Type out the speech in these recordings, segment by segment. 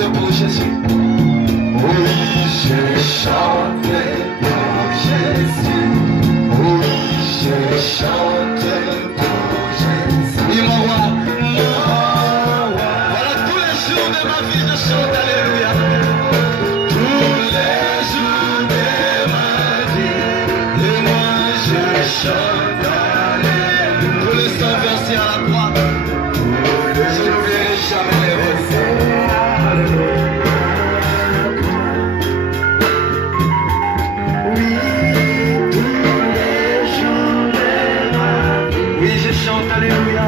chante pour Jésus. Oui, je chante pour Jésus. Oui, je chante pour Jésus. Oui, mon roi. Voilà tous les jours de ma vie, je chante alléluia. Tous les jours de ma vie, et moi je chante alléluia. Pour le sang versé à la croix, je n'oublierai jamais les refrains. Alléluia, je chante alléluia.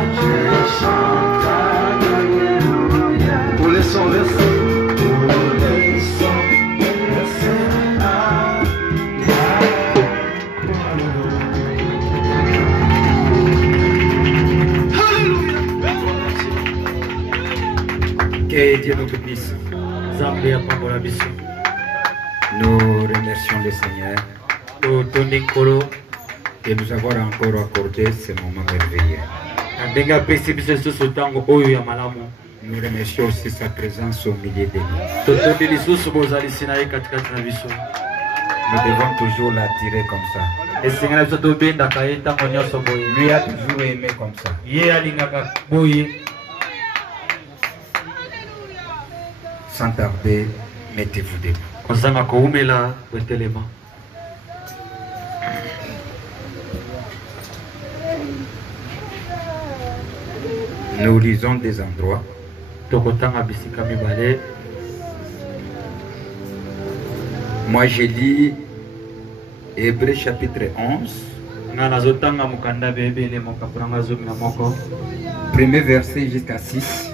Pour les sons versés, pour les sons versés. Alléluia. Que Dieu nous bénisse. Nous remercions le Seigneur de nous avoir encore accordé ce moment merveilleux. Nous remercions aussi sa présence au milieu de nous. Nous devons toujours l'attirer comme ça. Lui a toujours aimé comme ça. Sans tarder, mettez-vous debout. Nous lisons des endroits. Moi je lis Hébreux chapitre 11. Premier verset jusqu'à 6.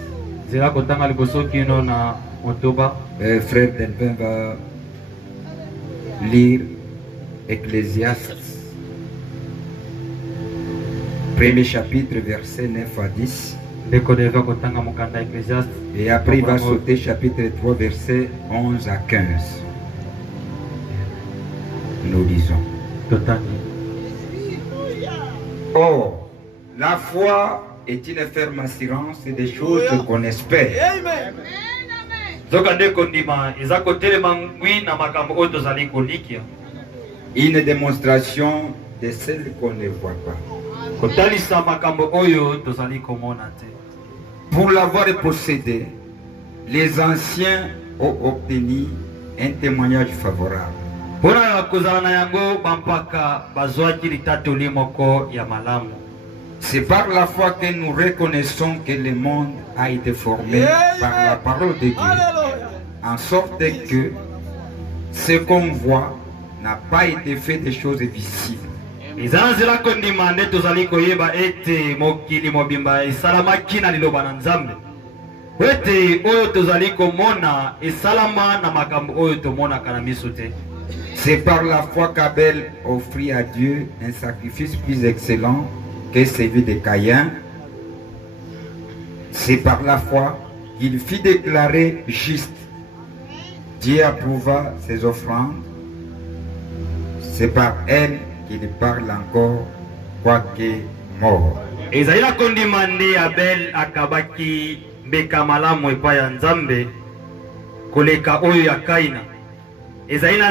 Frère Delvin va lire Ecclésiaste. Premier chapitre, verset 9 à 10. Et après il va sauter chapitre 3, verset 11 à 15. Nous lisons. Or, la foi est une ferme assurance des choses qu'on espère. Une démonstration de celle qu'on ne voit pas. Pour l'avoir possédé, les anciens ont obtenu un témoignage favorable. C'est par la foi que nous reconnaissons que le monde a été formé par la parole de Dieu, en sorte que ce qu'on voit n'a pas été fait de choses visibles. C'est par la foi qu'Abel offrit à Dieu un sacrifice plus excellent que celui de Caïn. C'est par la foi qu'il fut déclaré juste. Dieu approuva ses offrandes. C'est par elle qu'il parle encore, quoique mort. Ezaina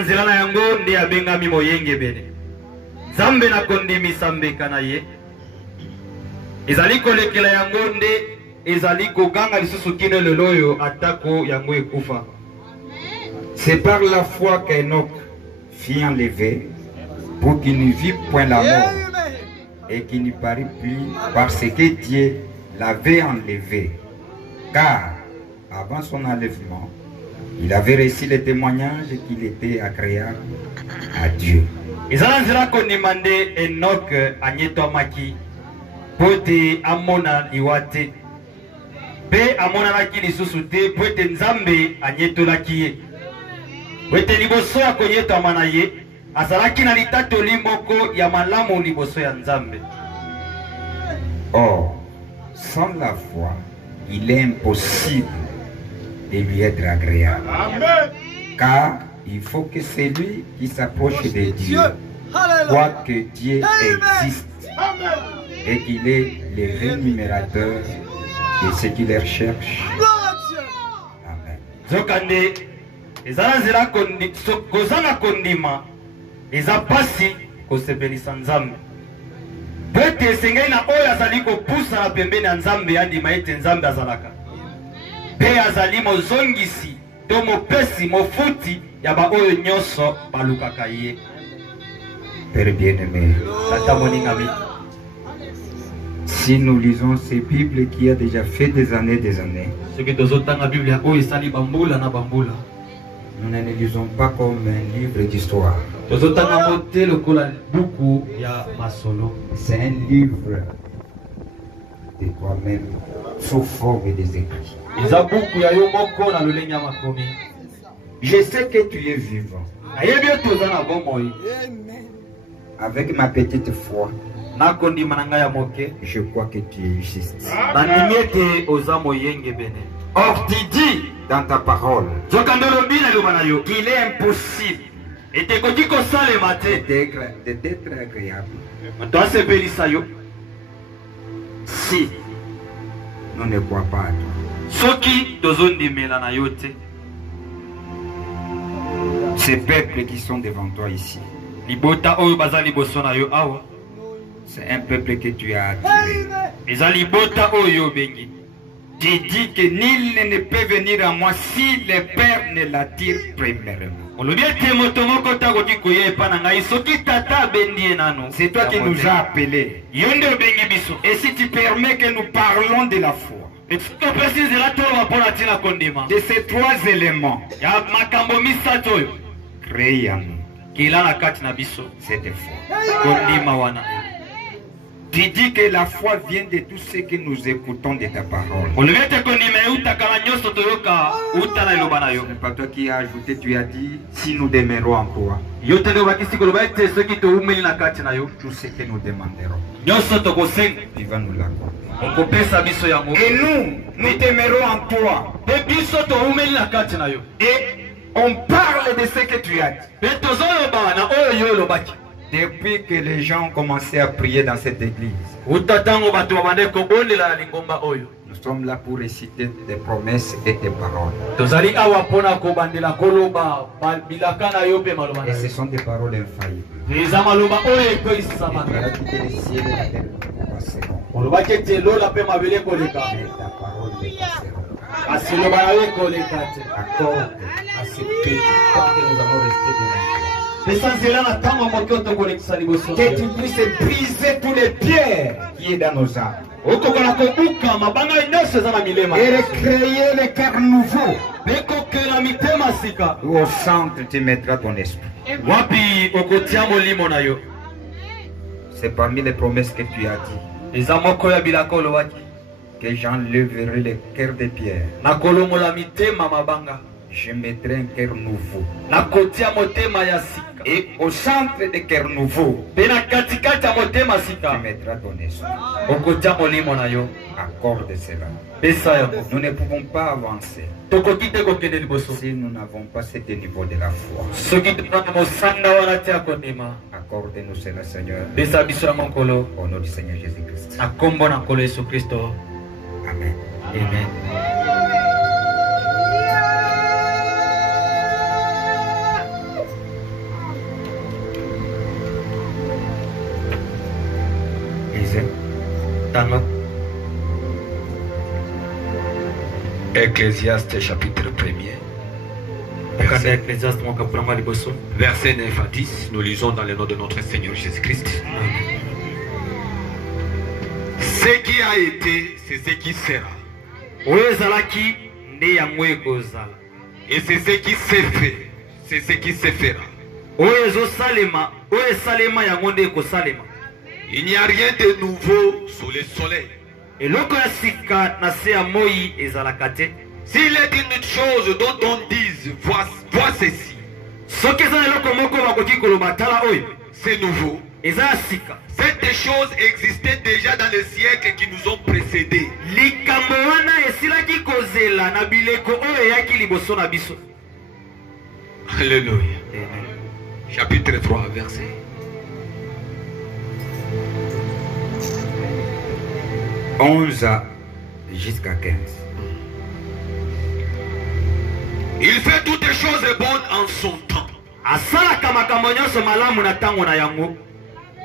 nzela yango nde abengami moyenge bene. Zambe na kondimisa mbeka na ye. Ezali kolekela yango nde ezali koganga lisusu kino leloyo atako yango ekufa. C'est par la foi qu'Enoch fut enlevé pour qu'il ne vit point la mort et qu'il n'y parut plus parce que Dieu l'avait enlevé. Car avant son enlèvement, il avait reçu le témoignage qu'il était agréable à Dieu. Ezanzira kondimande Enoch anyeto maki pote amona liwate pe amona laki lisusu te pote nzambe anyeto laki ye pote liboso ya konyeto amana ye azalaki na litato limoko ya malamu liboso ya nzambe. Or, sans la foi, il est impossible de lui être agréable. Amen. Car il faut que celui qui s'approche de Dieu croit que Dieu existe et qu'il est le rémunérateur de ceux qui les recherchent. Amen. Zokande ezala nzela kozanga kondima eza pasi kosepelisa Nzambe. Pete esengeli na oyo azali kopusa na pembeni ya Nzambe andima ete Nzambe azalaka. Pe azali mozongisi to mopesi mofuti ya ba oyo nyonso balukaka ye. Père bien-aimé, Tata moningami. si nous lisons ces Bibles qui a déjà fait des années, Ce que tozotanga Biblia oyo esali bambula na bambula. nous ne les lisons pas comme un livre d'histoire. Tozotanga mote lokola buku ya masolo. C'est un livre de toi-même sous forme des écrits. Eza buku ya yo moko na lolenge ya makomi. Je sais que tu es vivant. Ayebi toza na bomoi. Avec ma petite foi, Nakondima na ngai ya moke. je crois que tu es juste. Na nimete oza moyenge bene. Or, tu dis dans ta parole Zokandolo bina loba na yo. qu'il est impossible Ete koki kosalema te. d'être agréable Moto asepelisa yo. si nous ne croyons pas à toi. Soki tozondimela na yo te. Ces peuples qui sont devant toi ici, Libota oyo baza liboso na yo awa. c'est un peuple que tu as attiré. Eza libota oyo bengi. Tu dis que nul ne peut venir à moi si le Père ne l'attire premièrement. Olobi ete moto moko takoki koya epa na ngai soki tata abendi ye nano. C'est toi qui nous as appelés. Yo nde obengi biso. Et si tu permets que nous parlons de la foi, Topesi nzela toloba mpona ntina kondima. de ces trois éléments, Ya makambo misato oyo. crée en nous Kila na kati na biso. cette foi. Kondima wana. Tu dis que la foi vient de tout ce que nous écoutons de ta parole. Olobi ete kondima eutaka na nyonso toyoka uta na eloba na yo. Ce n'est pas toi qui as ajouté, tu as dit, si nous demeurons en toi, Yo te nde obakisi koloba ete soki toumeli na kati na yo. tout ce que nous demanderons, Nyonso tokosenga. tu vas nous l'accorder. Okopesa biso yango. Et nous demeurons en toi. Pe biso toumeli na kati na yo. Et on parle de ce que tu as dit. Pe tozoloba na oyo yo olobaki. Depuis que les gens ont commencé à prier dans cette église, Uta tango bato babande kobondela na lingomba oyo. nous sommes là pour réciter tes promesses et tes paroles. Tozali awa mpona kobandela koloba bilaka na yo mpe maloba na Et ce yo. sont des paroles infaillibles. Eza maloba oyo ekoyisama. Tu as dit que les cieux et la terre ne passeront, olobaki ete lola mpe mabele ekoleka. mais ta parole ne passera. Kasi loba na yo ekoleka te. Accorde à ce petit temps que nous allons rester devant toi. Pesa nzela na ntango moke tokolekisa liboso na Que yo. tu puisses briser tous les pierres qui est dans nos âmes. okokola kobuka mabanga nyonso eza na milema. Et recréer les cœurs nouveaux. Mpe kokela mitema sika. Où au centre tu mettras ton esprit. Wapi okotia molimo na yo. C'est parmi les promesses que tu as dit Eza moko ya bilaka olobaki. que j'enlèverai les cœurs de pierre. Nakolomola mitema mabanga. Je mettrai un cœur nouveau. Nakotia motema ya sika. Et au centre des cœurs nouveaux, Mpe na katikati ya motema tu sika. mettras ton esprit. Okotia molimo na yo. Accorde cela. Pesa yango. Nous ne pouvons pas avancer Tokoki te kokende liboso. si nous n'avons pas ce niveau de la foi. Soki tozana mosanda wana te ya kondima. Accorde-nous cela, Seigneur, Pesa biso ya mokolo. au nom du Seigneur Jésus-Christ. Na kombo na nkolo Yesu Kristo. Amen. Amen. Lisez. Tanga. Ecclésiaste chapitre 1er. Okanda Ecclésiaste moka pulanga liboso. Verset 9 à 10, nous lisons dans le nom de notre Seigneur Jésus-Christ. Ce qui a été, c'est ce qui sera. Oyo ezalaki nde yango ekozala. Et c'est ce qui s'est fait, c'est ce qui se fera. Oyo ezosalema, oyo esalema yango nde ekosalema. Il n'y a rien de nouveau sous le soleil. Eloko ya sika na se ya moi ezalaka te. S'il est une chose dont on dise, vois ceci, Soki eza na eloko moko bakoki koloba tala oyo, c'est nouveau. eza ya sika. Cette chose existait déjà dans les siècles qui nous ont précédés. Likambo wana esilaki kozela na bileko oyo eyaki liboso na biso. Alléluia. Chapitre 3, verset. « 11 jusqu'à 15. Il fait toutes les choses bonnes en son temps. asalaka makambo nyonso malamu na ntango na yango.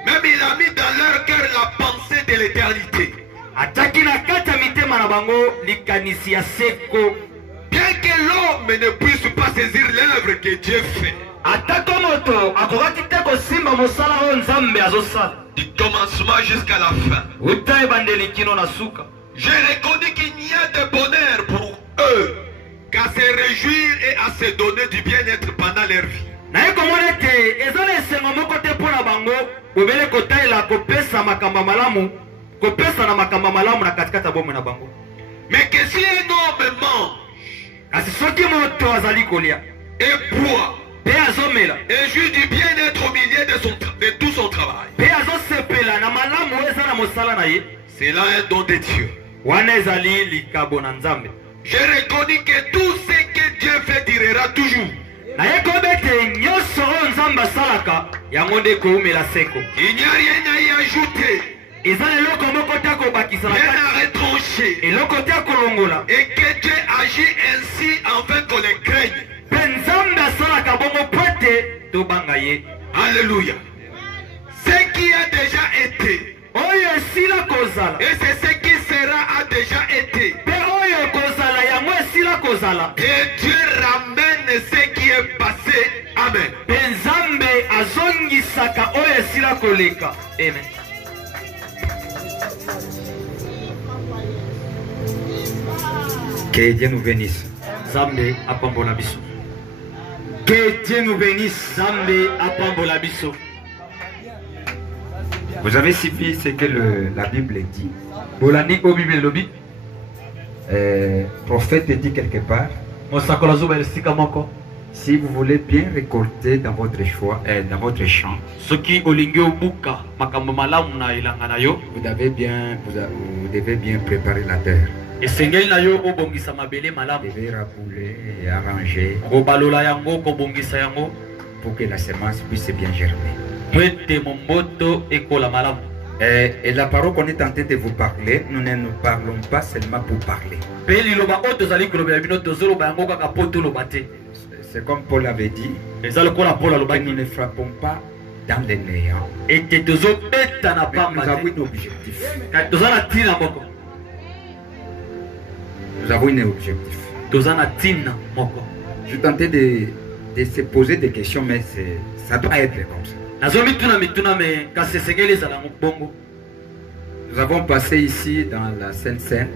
Même il a mis dans leur cœur la pensée de l'éternité. ataki na kati ya mitema na bango likanisi ya seko. Bien que l'homme ne puisse pas saisir l'œuvre que Dieu fait. atako moto akokaki te kosimba mosala oyo nzambe azosala. Du commencement jusqu'à la fin. uta ebandeli kino na suka. J'ai reconnu qu'il n'y a de bonheur pour eux qu'à se réjouir et à se donner du bien-être pendant leur vie. naye komona ete eza na esengo moko te mpo na bango bobele kotalela kopesa makambo malamu kopesa na makambo malamu na katikati ya bomoi na bango. Mais que si un homme mange kasi soki moto azali kolia et boit mpe azomela et jouit du bien-être au milieu de tout son travail, mpe azosepela na malamu oyo eza na mosala na ye, c'est là un don de Dieu. wana ezali likabo na nzambe. J'ai reconnu que tout ce que Dieu fait durera toujours. naye koyeba ete nyonso oyo nzambe asalaka yango nde koumela seko. Il n'y a rien à y ajouter, eza na eloko moko te akobakisa na rien kati, à retrancher. eloko te akolongola. Et que Dieu agit ainsi afin qu'on les craigne. mpe nzambe asalaka bongo po ete tobanga ye. Alléluia. Ce qui a déjà été, oyo esila kozala et c'est ce qui sera a déjà été. mpe oyo kozala yango esila kozala. Et Dieu ramène ce qui est passé. Amen. mpe nzambe azongisaka oyo esila koleka. Amen. Que Dieu nous bénisse. nzambe apambola biso. Que Dieu nous bénisse. nzambe apambola biso. Vous avez suivi ce que la Bible dit. bolandi oyo bible elobi. Prophète dit quelque part, mosakolo azoba esika moko. si vous voulez bien récolter dans votre choix, dans votre champ, soki olingi obuka makambo malamu na elanga na yo, vous devez bien préparer la terre. esengeli na yo obongisa mabele Vous malamu. devez rapouler et arranger kobalola yango kobongisa yango pour que la semence puisse bien germer. po ete momboto ekola malamu. Et la parole qu'on est en train de vous parler, nous ne nous parlons pas seulement pour parler. mpe liloba oyo tozali kolobela bino tozoloba yango kaka po toloba te. C'est comme Paul avait dit, eza lokola Paul que nous alobaki ne frappons pas dans les néants. ete tozobeta na Mais nous pamba avons te. un objectif. Kati toza na ntina moko. Nous avons un objectif. toza na ntina moko. Je suis tenté de se poser des questions, mais ça doit être comme ça. nazomituna mituna me kasi esengeli ezala bongo. Nous avons passé ici dans la Sainte-Seine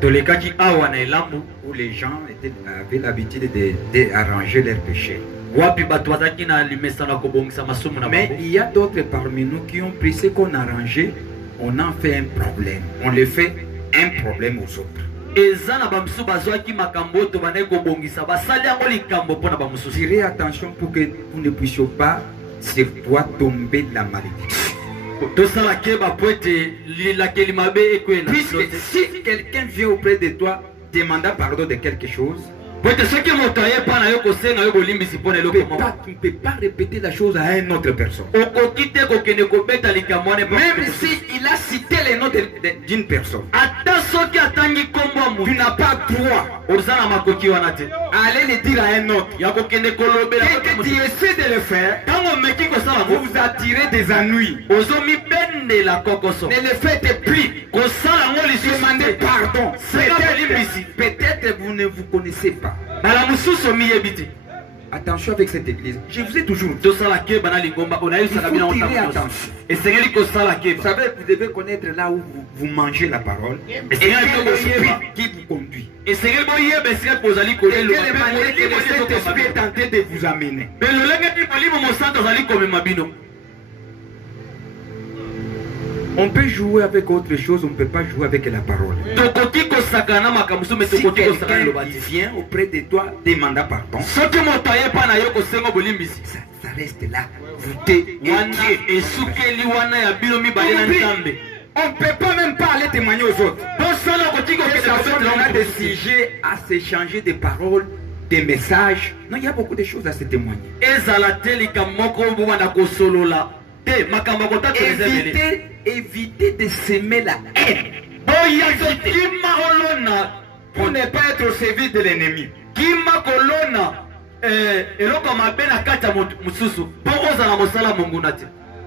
tolekaki awa na elambu où les gens avaient l'habitude d'arranger leurs péchés. wapi bato bazalaki na limesano ya kobongisa masumu na Mais bango. il y a d'autres parmi nous qui ont pris ce qu'on a arrangé, on en fait un problème. On le fait un problème aux autres. eza na bamisusu bazwaki makambo oyo tobandaki kobongisa basali yango likambo mpo na bamosusu. Tirez attention pour que vous ne puissiez pas sur toi tomber la malédiction. tosala keba po ete lilakeli mabe ekwela. Puisque si quelqu'un vient auprès de toi demandant pardon de quelque chose, po ete soki moto aye epa na yo kosenga yo bolimbisi mpo na eloko moko, tu ne peux pas répéter la chose à une autre personne. okoki te kokende kobeta likambo wana epa Même moto mosusu. s'il a cité les noms d'une personne, ata soki atangi nkombo ya tu motu n'as pas droit oza na makoki wana te à aller le dire à un autre. ya kokende kolobela Dès moto que tu mosusu. essaies de le faire, ntango omeki kosala ngo vous attirez des ennuis. ozomibendela kokoso. Ne le faites plus. kosala yango lisusu Demandez te. pardon. Seka bolimbisi. Peut-être vous ne vous connaissez pas. mbala mosusu omiyebi te. Attention avec cette église. Je vous ai toujours dit. tosala keba na lingomba onayebisaka Il bino faut tirer ntango nyonso. attention. esengeli kosala Vous keba. savez, vous devez connaître là où vous mangez la parole. Et esengeli quel esprit boyeba qui vous conduit. esengeli boyeba esika bozali Et quelle koleloba manière que cet esprit est tenté de vous amener. me lolenge ti molimo mosantu azali komema bino. On peut jouer avec autre chose, on ne peut pas jouer avec la parole. tokoki kosakana na makambo mosusu me Si tokoki kosakana quelqu'un liloba te. vient auprès de toi demandant pardon, soki moto aye epa na yo kosenga bolimbisi ça reste là. Vous t'étiez. wana esukeli wana ya bino mibale na nzambe. On ne peut pas même pas aller témoigner aux autres. tosala koki Que kokende ça soit kobetela on a moto des mosusu. sujets à s'échanger des paroles, des messages. Non, il y a beaucoup de choses à se témoigner. ezala te likambo moko oyo bobanda kosolola te makambo kotato Évitez de s'aimer la haine boya tokima olona pour ne pas être au service de l'ennemi. kima kolona eloko mabe na kati ya mosusu po ozala mosala monguna te.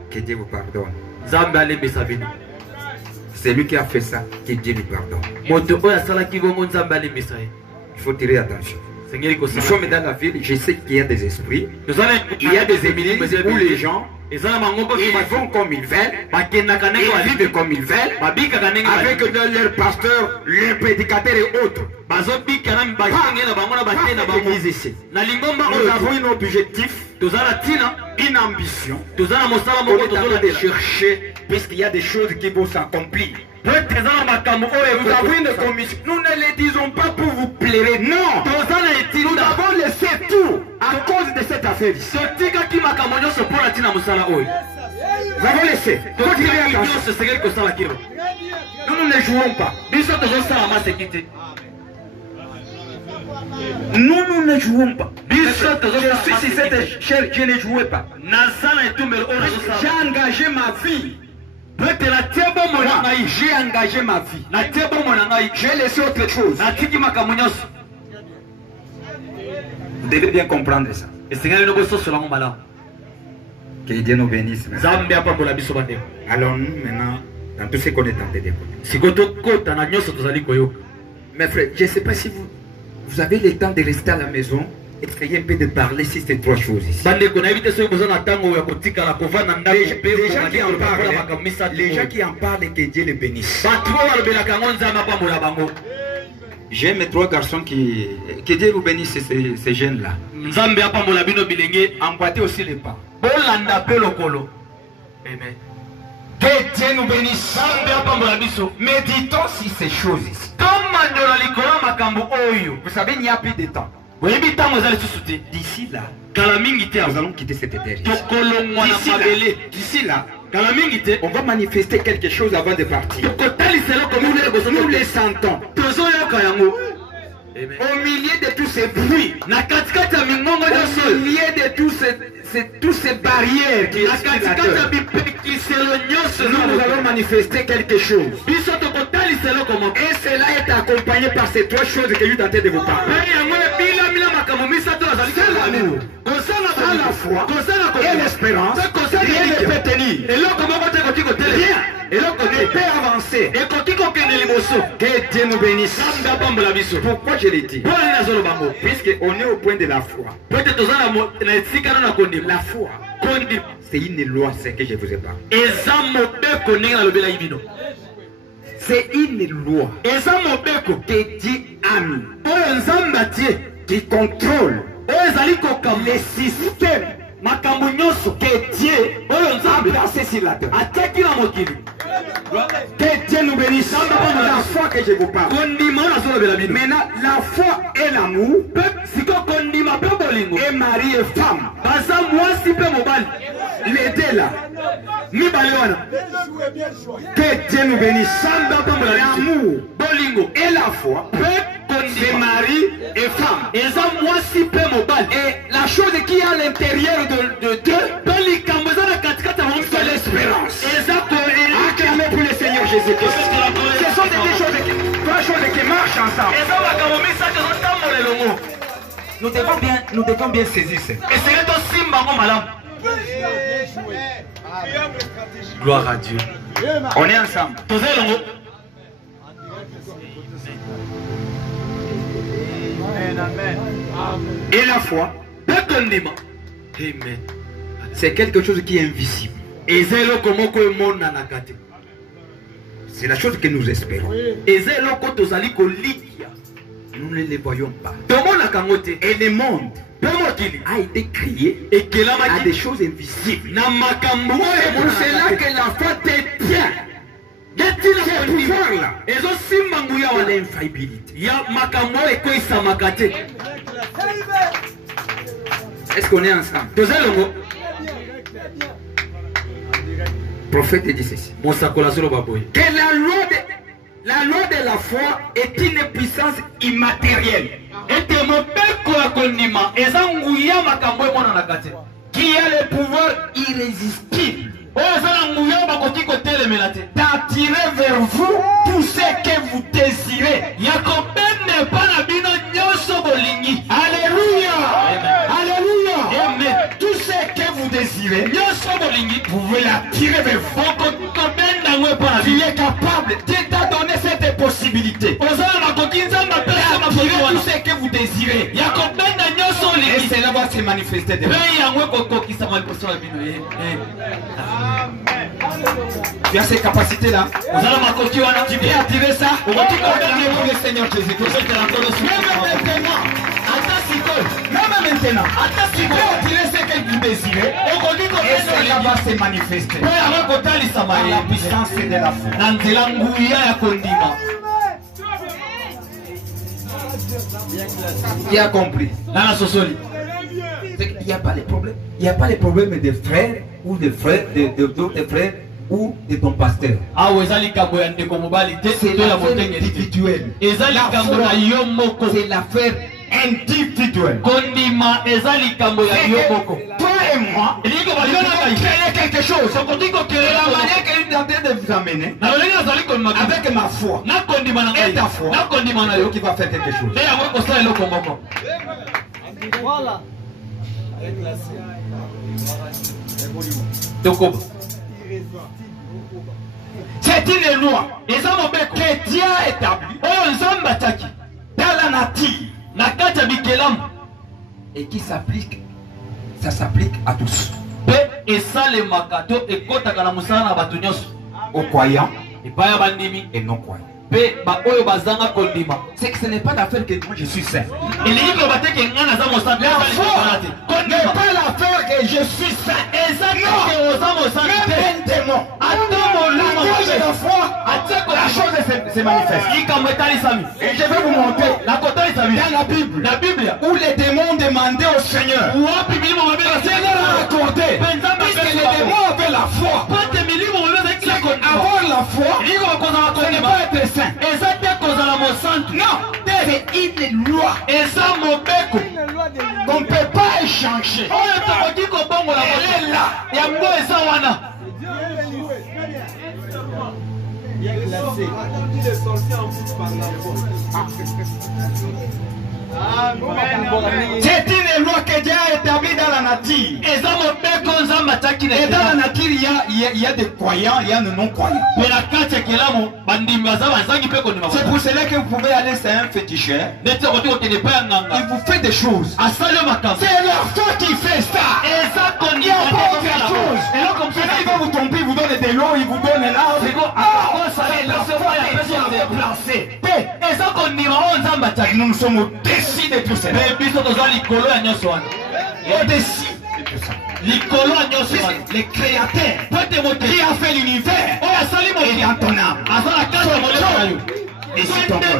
Que Dieu vous pardonne. Nzambe alembisa bino. C'est lui qui a fait ça, que Dieu lui pardonne. Moto oyo asalaki bongo Nzambe alembisa ye. Il faut tirer attention. Seigneur Nous sommes dans la ville, je sais qu'il y a des esprits. il y a des églises où les gens ils vont comme ils veulent, ils vivent comme ils veulent, avec leur pasteur, leur prédicateur et autres. L'église ici. Nous avons un objectif, une ambition. On est en train de chercher, puisqu'il y a des choses qui vont s'accomplir. Nous avons une commission. Nous ne les disons pas pour vous plaire, non. Nous avons laissé tout à cause de cette affaire ici. Nous avons laissé. Nous ne jouons pas. Nous ne jouons pas. Je suis sur cette chair, je ne jouais pas. J'ai engagé ma vie. J'ai engagé ma vie. J'ai laissé autre chose. Vous devez bien comprendre ça. Que Dieu nous bénisse. Allons-nous maintenant dans tout ce qu'on est en train de dire. Mes frères, je ne sais pas si vous avez le temps de rester à la maison. Essayez un peu de parler si c'est trois choses ici. Les gens qui en parlent, que Dieu les bénisse. J'ai mes trois garçons qui... Que Dieu vous bénisse ces jeunes-là. Emboîtez aussi les pas. Amen. Que Dieu nous bénisse. Méditons sur ces choses ici. Vous savez, il n'y a plus de temps. D'ici là, nous allons quitter cette terre. D'ici là, on va manifester quelque chose avant de partir. Nous les sentons. Au milieu de tous ces bruits, au milieu de tous ces barrières qui nous allons manifester quelque chose. Et cela est accompagné par ces trois choses que je suis en train de vous parler. Sans la foi et l'espérance, rien ne peut tenir. Rien ne peut avancer. Que Dieu nous bénisse. Pourquoi je l'ai dit? Puisqu'on est au point de la foi. La foi, c'est une loi, c'est que je vous ai parlé. C'est une loi que Dieu a mis, qui contrôle les systèmes que Dieu a placé sur la terre. Que Dieu nous bénisse. La foi que je vous parle. Maintenant, la foi et l'amour, et mari et femme, les deux là. Que Dieu nous bénisse. L'amour et la foi, c'est mari et femme. Et la chose qui est à l'intérieur de deux, c'est l'espérance. Acclamez pour le Seigneur Jésus-Christ. Ce sont des trois choses qui marchent ensemble. Nous devons bien saisir ça. Gloire à Dieu. On est ensemble. Et la foi, c'est quelque chose qui est invisible. C'est la chose que nous espérons. Nous ne les voyons pas. Et le monde a été créé à des choses invisibles. C'est pour cela que la foi te tient. Ce pouvoir-là, l'infaillibilité. Est-ce qu'on est ensemble? Le prophète dit ceci. Que la loi de la foi est une puissance immatérielle qui a le pouvoir irrésistible d'attirer vers vous tout ce que vous désirez. désirez, vous pouvez l'attirer vers vous. Tu es capable. Dieu t'a donné cette possibilité. Attirez tout ce que vous désirez. Et cela va se manifester de vous. Tu as ces capacités-là. Tu peux attirer ça. Pour le Seigneur Jésus-Christ. Même maintenant, tu peux attirer ce que vous désirez. Et cela va se manifester. Par la puissance de la foi. Qui a compris? Il n'y a pas de problème. Il n'y a pas de problème des frères ou des frères, d'autres frères ou de ton pasteur. C'est l'affaire individuelle. C'est l'affaire individuelle. Toi et moi, il faut créer quelque chose. La manière qu'elle est en train de vous amener, avec ma foi et ta foi, qui va faire quelque chose. Voilà. C'est une loi que Dieu a établie dans la nature et qui s'applique, ça s'applique à tous, aux croyants et non croyants. C'est que ce n'est pas l'affaire que moi je suis saint. La foi n'est pas l'affaire que je suis saint. Non. Même un démon. La foi, la chose se manifeste. Et je vais vous montrer dans la Bible où les démons demandaient au Seigneur. Seigneur a accordé. Puisque les démons avaient la foi. Avoir la foi, ce n'est pas être saint. Non, c'est une loi qu'on ne peut pas échanger. Elle est là. C'est une loi que Dieu a établie dans la nature. Et dans la nature, il y a des croyants, il y a des non-croyants. C'est pour cela que vous pouvez aller chez un féticheur. Il vous fait des choses. C'est la foi qui fait ça. Il n'y a pas autre chose. Il va vous tromper, il vous donne de l'eau, il vous donne là. C'est la foi que Dieu a placée. Nous nous sommes au-dessus de tout ça. Au-dessus de tout ça. Le créateur qui a fait l'univers est dans ton âme. Et c'est ton cœur.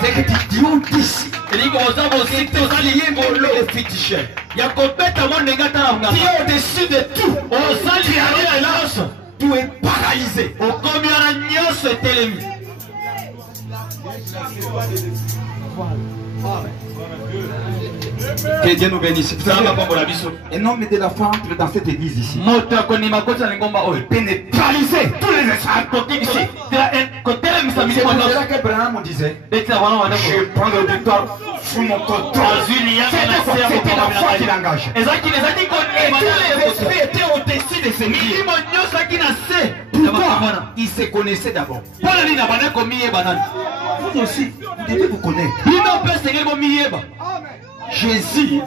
C'est que tu dis au-dessus. C'est lié au lot de féticheurs. Tu es au-dessus de tout. Tout est paralysé. Que Dieu nous bénisse. Un homme de la foi entre dans cette église ici. Il peut neutraliser tous les esprits. C'est pour cela que Branham disait, je prends le victoire sous mon contrôle. C'était la foi qui l'engageait. Et tous les esprits étaient au-dessus de ces milliers. Pourquoi? Ils se connaissaient d'abord. Vous aussi, vous devez vous connaître. Jésus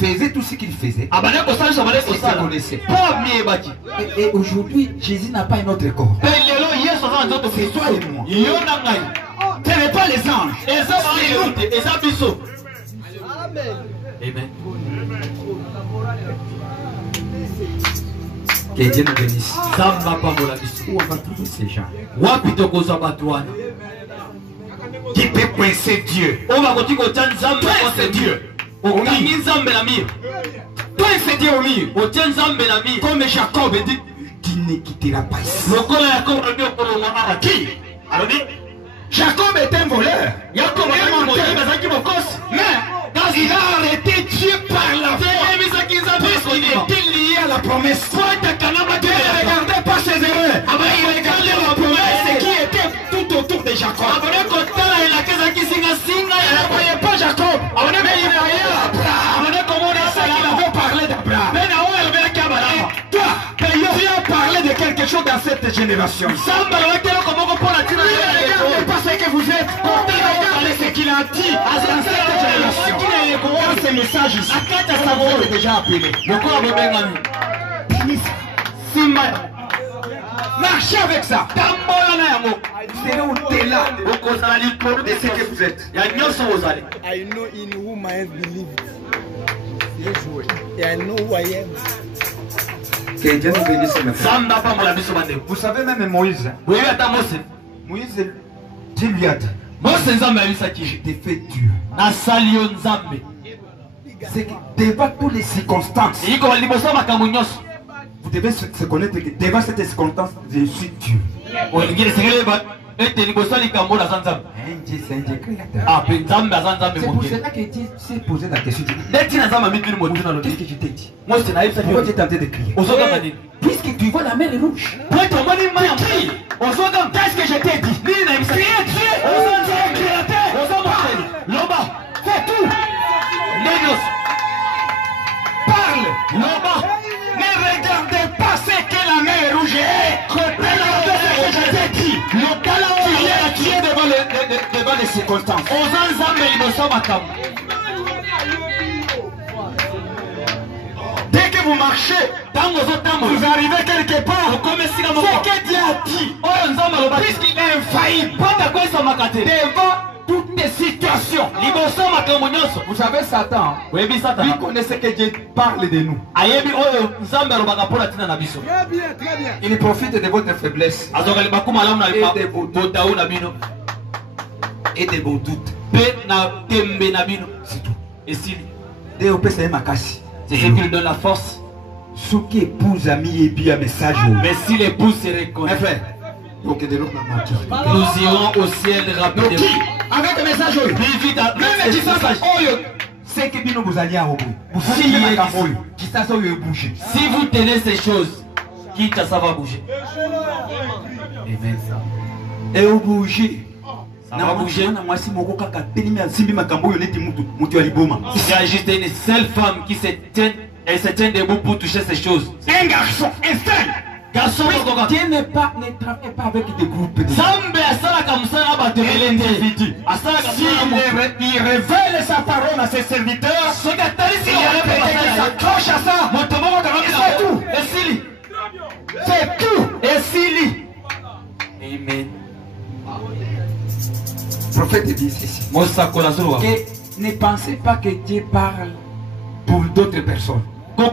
faisait tout ce qu'il faisait. Il se connaissait. Et aujourd'hui, Jésus n'a pas un autre corps. C'est toi et moi. Ce n'est pas les anges. C'est nous. Amen. Que Dieu nous bénisse. Où on va trouver ces gens qui peut coincer Dieu? Coincer Dieu. Coincer Dieu au mur. Comme Jacob dit, qui ne quittera pas ici. Qui? Jacob est un voleur. Mais il a arrêté Dieu par la foi. Puisqu'il était lié à la promesse. Dieu ne regardait pas ses erreurs. Il regardait la promesse qui était tout autour de Jacob. Il ne voyait pas Jacob. Mais il voyait Abraham. Il avait quelque chose dans cette génération. Ne regardez pas ce que vous êtes. Regardez ce qu'il a dit dans cette génération. Dans ce message ici. Vous êtes déjà appelé. Marchez avec ça. C'est au-delà de ce que vous êtes. I know in whom I have believed. I know who I am. Que Dieu nous bénisse maintenant. Vous savez même Moïse. Moïse, Dieu lui a dit. Je t'ai fait Dieu. C'est que devant toutes les circonstances, vous devez se connaître que devant cette circonstance, je suis Dieu. Un Dieu, c'est un Dieu créateur. C'est pour cela que Dieu s'est posé la question. Qu'est-ce que je t'ai dit? Pourquoi tu es tenté de crier? Puisque tu vois la mer est rouge. Qu'est-ce que je t'ai dit? Criez Dieu. Fais tout. Parle. Ne regardez pas ce que la mer est rouge est. Regardez ce que je t'ai dit. Le calendrier qui est devant les circonstances. Dès que vous marchez, vous arrivez quelque part. Ce que Dieu a dit, puisqu'il est infaillible devant toutes les situations. Vous savez, Satan, il connaît ce que Dieu parle de nous. Il profite de votre faiblesse et de vos doutes. C'est tout. C'est ce qui lui donne la force. Ce qui épouse ami et bien message. Mais si l'épouse se reconnaît, nous irons au ciel rapidement. Avec le message, c'est que vous allez à si vous tenez ces choses, qui ça va bouger. Amen. Et au bouger. Ça va bouger. Il y a juste une seule femme qui se tient debout pour toucher ces choses. Un garçon, un seul. Dieu ne travaille pas avec des groupes. Il révèle sa parole à ses serviteurs. Il s'accroche à ça. C'est tout. C'est tout. Et Sili. Amen. Le prophète dit ceci. Que ne pensez pas que Dieu parle pour d'autres personnes. Tout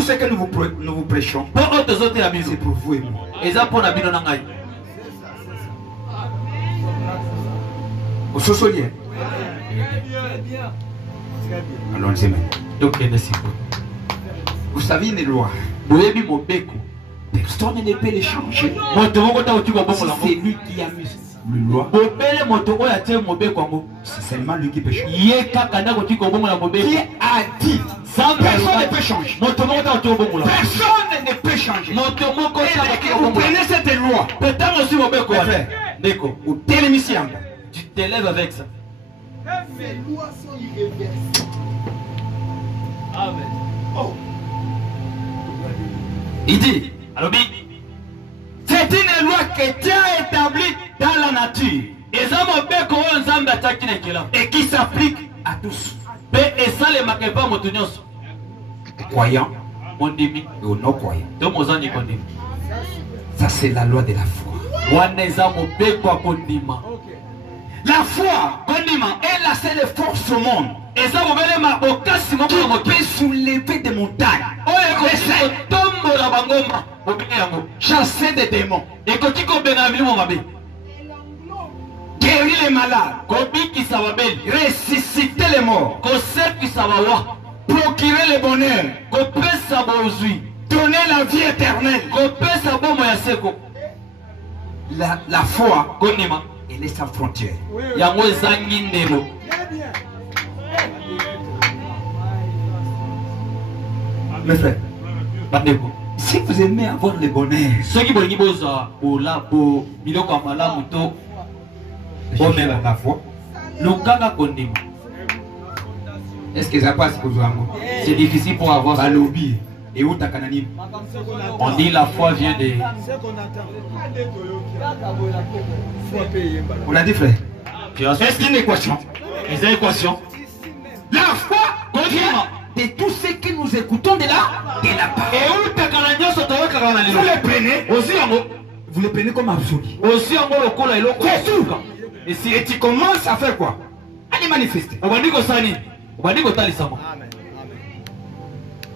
ce que nous vous prêchons, c'est pour vous et moi. Vous vous souvenez? Allons-y maintenant. Vous savez une loi. Personne ne peut les changer. C'est lui qui a mis le loi. C'est seulement lui qui peut changer. Qui a dit personne ne peut changer. Personne ne peut changer. Et que vous prenez cette loi. Tu t'élèves avec ça. Ces lois sont irréversibles. Amen. Oh. Il dit, c'est une loi que Dieu a établie dans la nature et qui s'applique à tous. Croyants et aux non-croyants. Ça, c'est la loi de la foi. La foi est la seule force au monde qui peut soulever des montagnes, chasser des démons, guérir les malades, ressusciter les morts, procurer le bonheur, donner la vie éternelle. La foi, elle est sans frontières. Mes frères, si vous aimez avoir le bonheur, la foi, est-ce que ça passe pour vous? C'est difficile pour avoir ça. Balobi. Et où ta cananime? On dit la foi vient de... On l'a dit, frère. Est-ce qu'il y a une équation? Est-ce une équation? La foi vient de tout ce que nous écoutons de la parole. Et où ta cananime se trouve quand on Vous les prenez. aussi en haut. Vous les prenez comme absolu. Aussi en haut le col et le C'est tout. Et si Et tu commences à faire quoi? Allez manifester. on va dire que ça ni, on va dire que t'as les samans.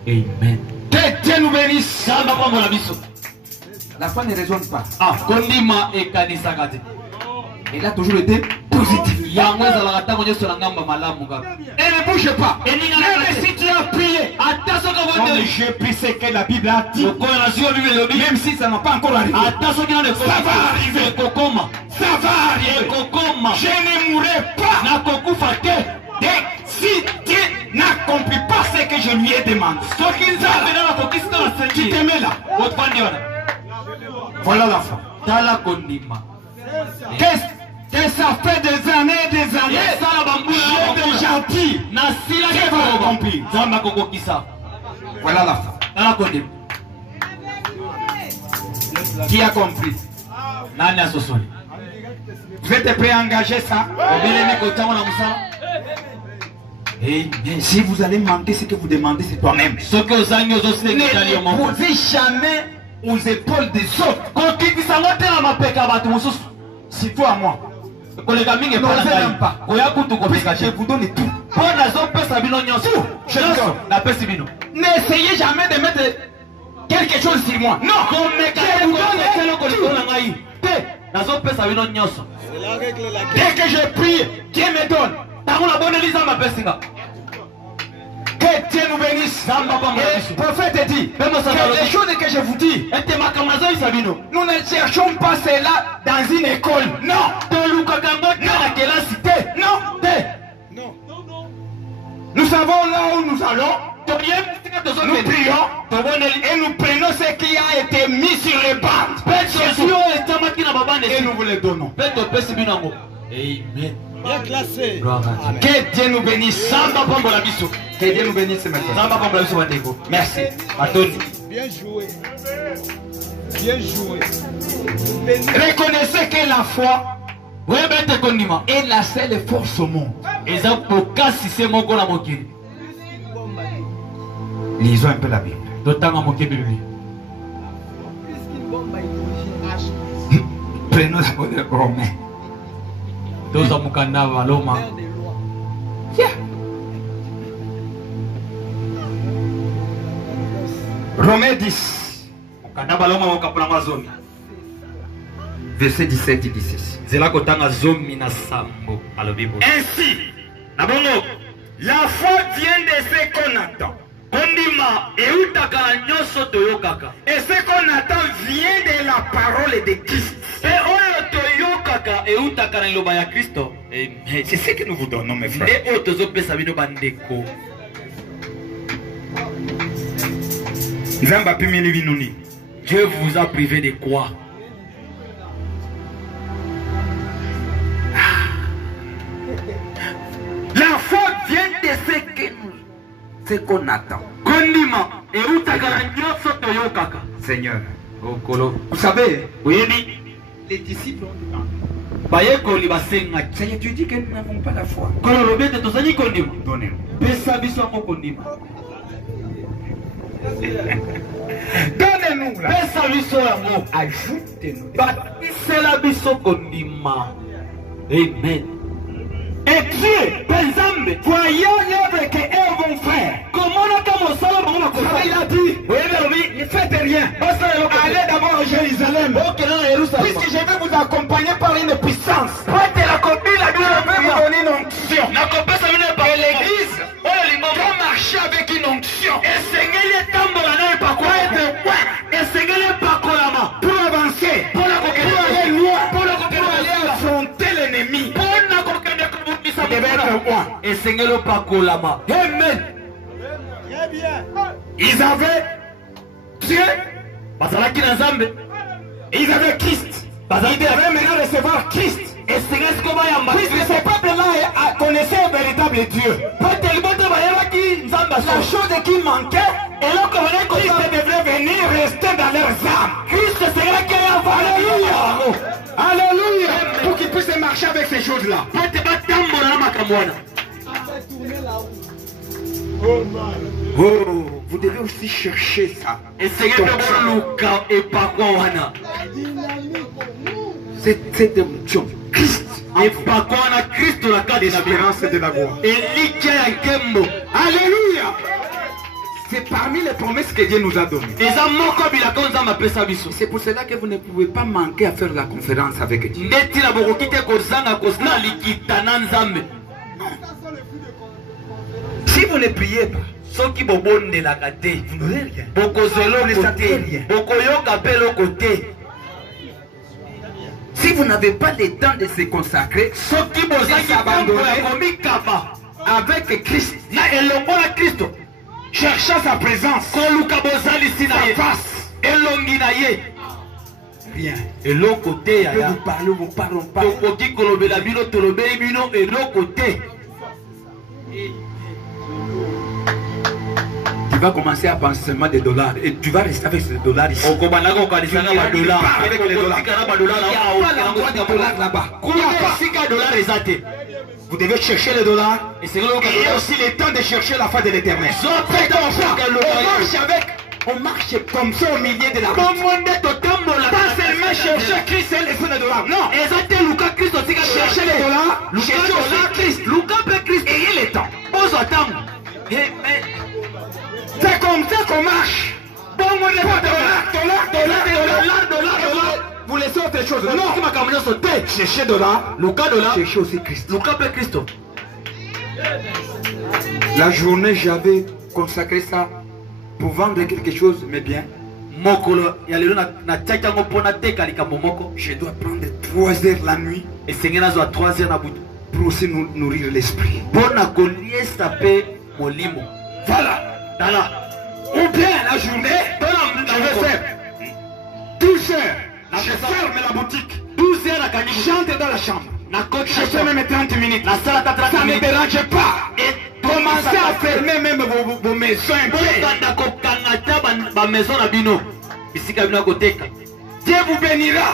Amen. Que Dieu nous bénisse. Samba kwa mwana biso. La foi ne résonne pas. Ah, kondima e kanisa kati. Elle a toujours été positive. Yango ezalaka tango nyonso na ngamba malamu kaka. Et ne bouge pas. Et ninga Même si tu as prié, ata soka comme vote. je prie ce que la Bible a dit, Okoya na sio bibi lobi. même si ça n'a pas encore arrivé, Ata soki na Ça va arriver. Kokoma. ça va arriver. Kokoma. Je ne mourrai pas. Na kokufa te. Si Dieu n'accomplit pas ce que je lui ai demandé, Soki nzambe na kokista na tu senji. te mets là. Otfandi wana. Voilà la foi. Tala kondima. Que ça fait des années, Sala bambula j'ai déjà dit. na sila Dieu va accomplir. Zamba kokokisa. Voilà la foi. Tala kondima. Qui a compris? Nani asosoli? Vous êtes prêts à engager ça? Obelemi kotango na musala. Amen. Si vous allez manquer ce que vous demandez, c'est toi-même. Soki ozangi ozosila kitali yo Ne moko. posez jamais aux épaules des autres. Kokikisango te na mapeka ya bato mosusu. C'est toi à moi. Koleka mingi epa na N'osez ngai. même pas. Koya kutu kopeka Puisque je te. vous donne tout. Mpo nazopesa bino nyonso. Je Nyonso donne. napesi bino. N'essayez jamais de mettre quelque chose sur moi. Non. Komeka Je vous donne eloko likolo na ngai. Te nazopesa bino nyonso. Dès que je prie, Dieu me donne. Ntango nabondeli nzambe apesi nga. Que Dieu nous bénisse. Et le prophète dit que les choses que je vous dis, Ete makambo nazoyisa bino. nous ne cherchons pas cela dans une école. Non. Tolukaka yango te na kelasi te. Non. Te. Nous savons là où nous allons. Toyebi esika Nous tozokende. prions Tobondeli. et nous prenons ce qui a été mis sur les bandes. Mpe sosi oyo etamaki na babanda Et nous vous le donnons. mpe topesi bino yango. Amen. Bien classé. Gloire à Dieu. Que Dieu nous bénisse. Samba pambola biso. Que Dieu nous bénisse maintenant. Samba pambola biso bandeko. Merci. Atoni. Bien joué. Bien joué. Reconnaissez que la foi Oyeba ete kondima est la seule force au monde. eza kokasi se moko na mokili. Lisons un peu la Bible. Totanga moke bibi. Prenons d'abord les Romains. Toza mukanda baloma. Romains 10, Mukanda baloma mokapula mazomi. verset 17 et 16. Zela kotanga zomi na sambo alobi bo. Ainsi, Nabongo la foi vient de ce qu'on attend. kondima eutaka na nyonso toyokaka. Et ce qu'on attend vient de la parole de Christ. Pe oyo toyokaka eutaka na liloba ya Kristo. Amen. C'est ce que nous vous donnons, mes frères. Nde oyo tozopesa bino bandeko. Nzamba apimeli bino nini? Dieu vous a privé de quoi? La foi vient de ce qu'on attend. Kondima eutaka na nyonso toyokaka. Seigneur, Okolo. vous savez, Oyebi les disciples ont demandé. bayekoli basengaki. Seigneur, tu dis que nous n'avons pas la foi. Kolo lobi ete tozangi kondima. Donnez-nous. Pesa biso yango kondima. Donnez-nous la Pesa biso yango. Ajoutez-nous. Batisela biso kondima. Amen. Et Dieu, Penzambe, Voyons l'œuvre qu'eux vont faire. comment on a Il a dit, ne faites rien. Allez d'abord à Jérusalem. Puisque je vais vous accompagner par une puissance. Je vais vous donner une onction. Et l'église doit marcher avec une onction. Pour avancer. Pour aller loin. Pour aller affronter l'ennemi. Vous devez être loin. Amen. Très bien. Ils avaient Dieu. Ils avaient Christ. Ils devaient maintenant recevoir Christ. Puisque ce peuple-là connaissait un véritable Dieu. La chose qui manquait Christ devrait venir rester dans leurs âmes. Alléluia. Alléluia. Pour qu'ils puissent marcher avec ces choses-là. Oh, vous devez aussi chercher ça. Cette émotion. Christ. L'espérance de la voix. Alléluia. C'est parmi les promesses que Dieu nous a données. C'est pour cela que vous ne pouvez pas manquer à faire la conférence avec Dieu. Si vous ne priez pas, vous n'aurez rien. Vous ne sentez rien. Si vous n'avez pas le temps de se consacrer, avec Christ, cherchant sa présence, sa face, rien. Et l'autre côté, nous parlons pas. Tu vas commencer à penser seulement des dollars et tu vas rester avec ces dollars ici. Tu vas avec les dollars. Il n'y a pas l'endroit des dollars là-bas. Vous devez chercher les dollars. Et il y a aussi le temps de chercher la face de l'éternel. On marche comme ça au milieu de la route. Pas seulement chercher Christ et laisser les dollars. Non. Chercher les dollars. Chercher aussi Christ. Ayez le temps. C'est comme ça qu'on marche. Dollar. Vous laissez autre chose. Non. Cherchez dollar. Cherchez aussi Christ. La journée, j'avais consacré ça pour vendre quelque chose, mais bien. Je dois prendre 3 heures la nuit pour aussi nourrir l'esprit. Voilà. Ou bien la journée, je vais faire 12 heures. Je ferme la boutique. 12 heures, j'entre dans la chambre. Je fais même 30 minutes. Ça ne me dérange pas. Commencez à fermer même vos maisons. Dieu vous bénira.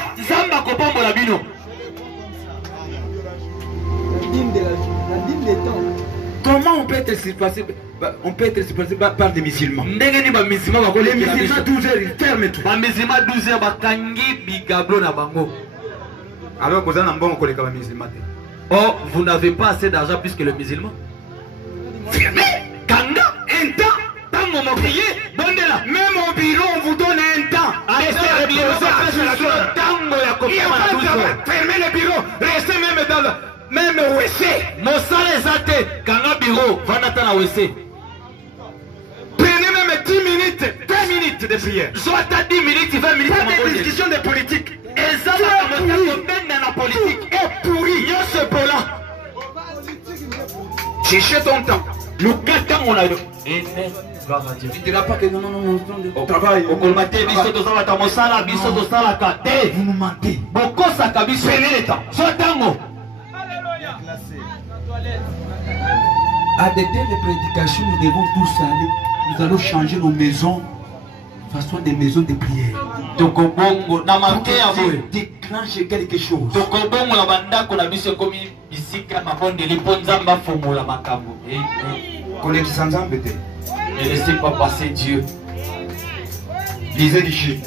Comment on peut être surpassé? On peut être surpassé par des musulmans. Les musulmans 12 heures, ils ferment tout. Alors, oh, vous n'avez pas assez d'argent plus que le musulman. Fermez. Kanga, un temps. Même au bureau, on vous donne un temps. Fermez le bureau. Restez même dans le... Même au WC. Prenez même 10 minutes, 20 minutes de prière. Soit 10 minutes, 20 minutes. Pas de discussion de politique. Et ça, la politique est pourri. Cherchez ton temps. Le 4 ans, on a eu. Tu ne diras pas que non, travail. Vous nous mentez. Prenez le temps. À des telles prédications, nous devons tous aller. Nous allons changer nos maisons, façon des maisons de prière. Déclencher quelque chose. Ne laissez pas passer Dieu. Lisez ici.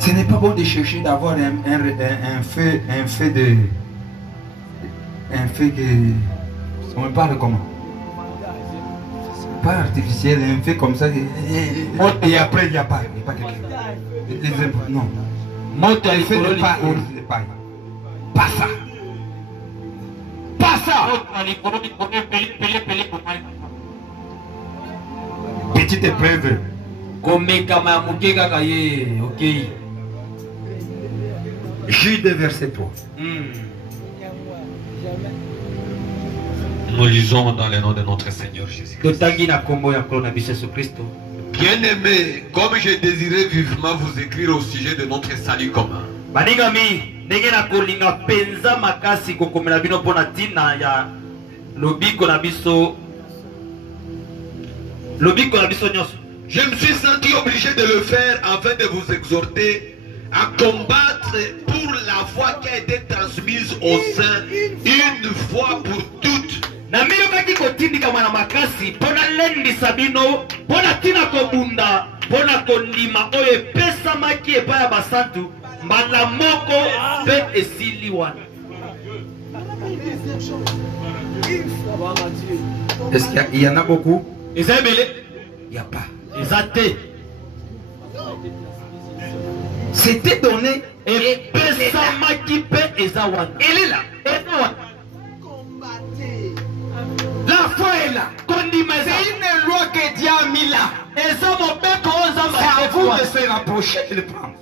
Ce n'est pas bon de chercher d'avoir un feu on me parle comment? Pas artificiel, un feu comme ça. Et après il n'y a pas quelqu'un. Non. Il fait de paille. Pas ça. Pas ça. Petite épreuve. Jude verset 3. Nous lisons dans le nom de notre Seigneur Jésus-Christ. Bien-aimés, comme je désirais vivement vous écrire au sujet de notre salut commun, je me suis senti obligé de le faire afin de vous exhorter à combattre pour la foi qui a été transmise aux saints une fois pour toutes. Est-ce qu'il y en a beaucoup? Il n'y a pas. C'était donné et elle est là. La foi est là. C'est une loi que Dieu a mis là. C'est à vous de se rapprocher et de prendre.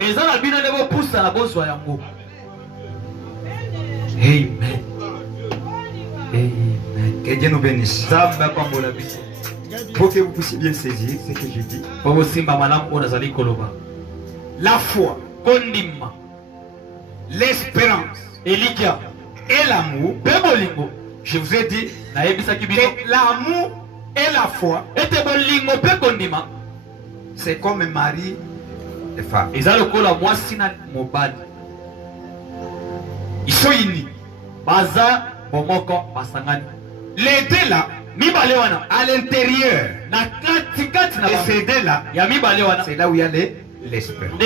Amen. Amen. Que Dieu nous bénisse. Pour que vous puissiez bien saisir ce que je dis. La foi, l'espérance et l'amour. Je vous ai dit que l'amour et la foi, c'est comme mari et femme. Ils sont unis. Les deux là, à l'intérieur, et ces deux là, c'est là où il y a l'espérance.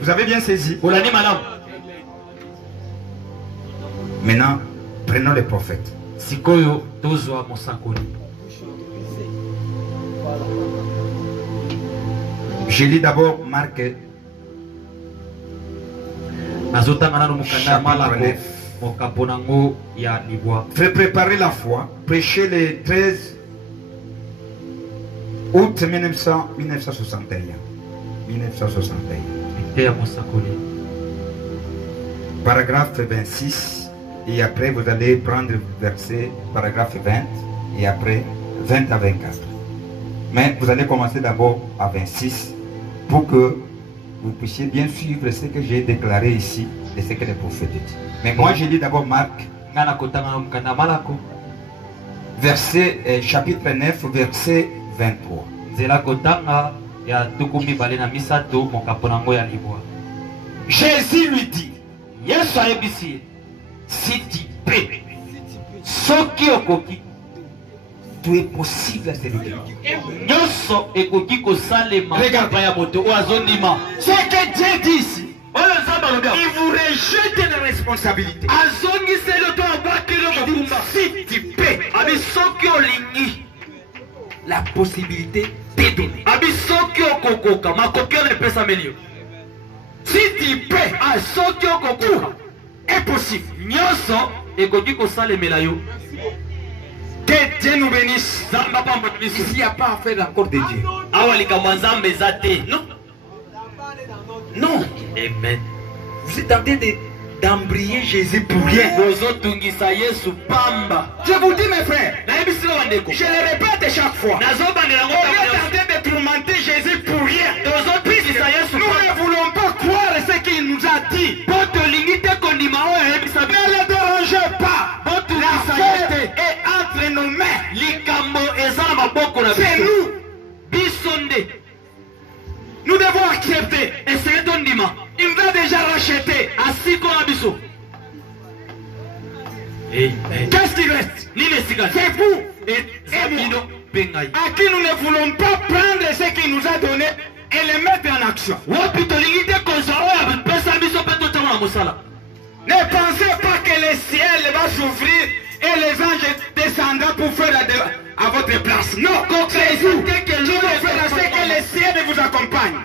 Vous avez bien saisi? Maintenant, prenons les prophètes. Je lis d'abord Marc chapitre 9. Fait préparer la foi, prêcher le 13 août 1961. Paragraphe 26. Et après, vous allez prendre verset, paragraphe 20, et après 20 à 24. Mais vous allez commencer d'abord à 26 pour que vous puissiez bien suivre ce que j'ai déclaré ici et ce que les prophètes disent. Mais moi, je lis d'abord Marc, verset, chapitre 9, verset 23. Jésus lui dit, si tu peux, tout est possible à celui-là. Regarde, ce que Dieu dit ici, il vous rejette les responsabilités. Si tu peux, la possibilité t'est donnée. Si tu peux, tout est possible. Que Dieu nous bénisse. Ici, il n'y a pas affaire encore de Dieu. Non. Non. Amen. Vous êtes en train d'embrayer Jésus pour rien. Je vous dis, mes frères, je le répète chaque fois. On est en train de tourmenter Jésus pour rien. Nous ne voulons pas croire ce qu'il nous a dit. Ne le dérangez pas. L'affaire est entre nos mains. C'est nous. Nous devons accepter. Il va déjà racheter. Qu'est-ce qui reste? C'est vous et moi. À qui nous ne voulons pas prendre ce qu'il nous a donné et le mettre en action. Ne pensez pas que le ciel va s'ouvrir et les anges descendront pour faire à votre place. Non, c'est vous qui devez faire ce que le ciel vous accompagne.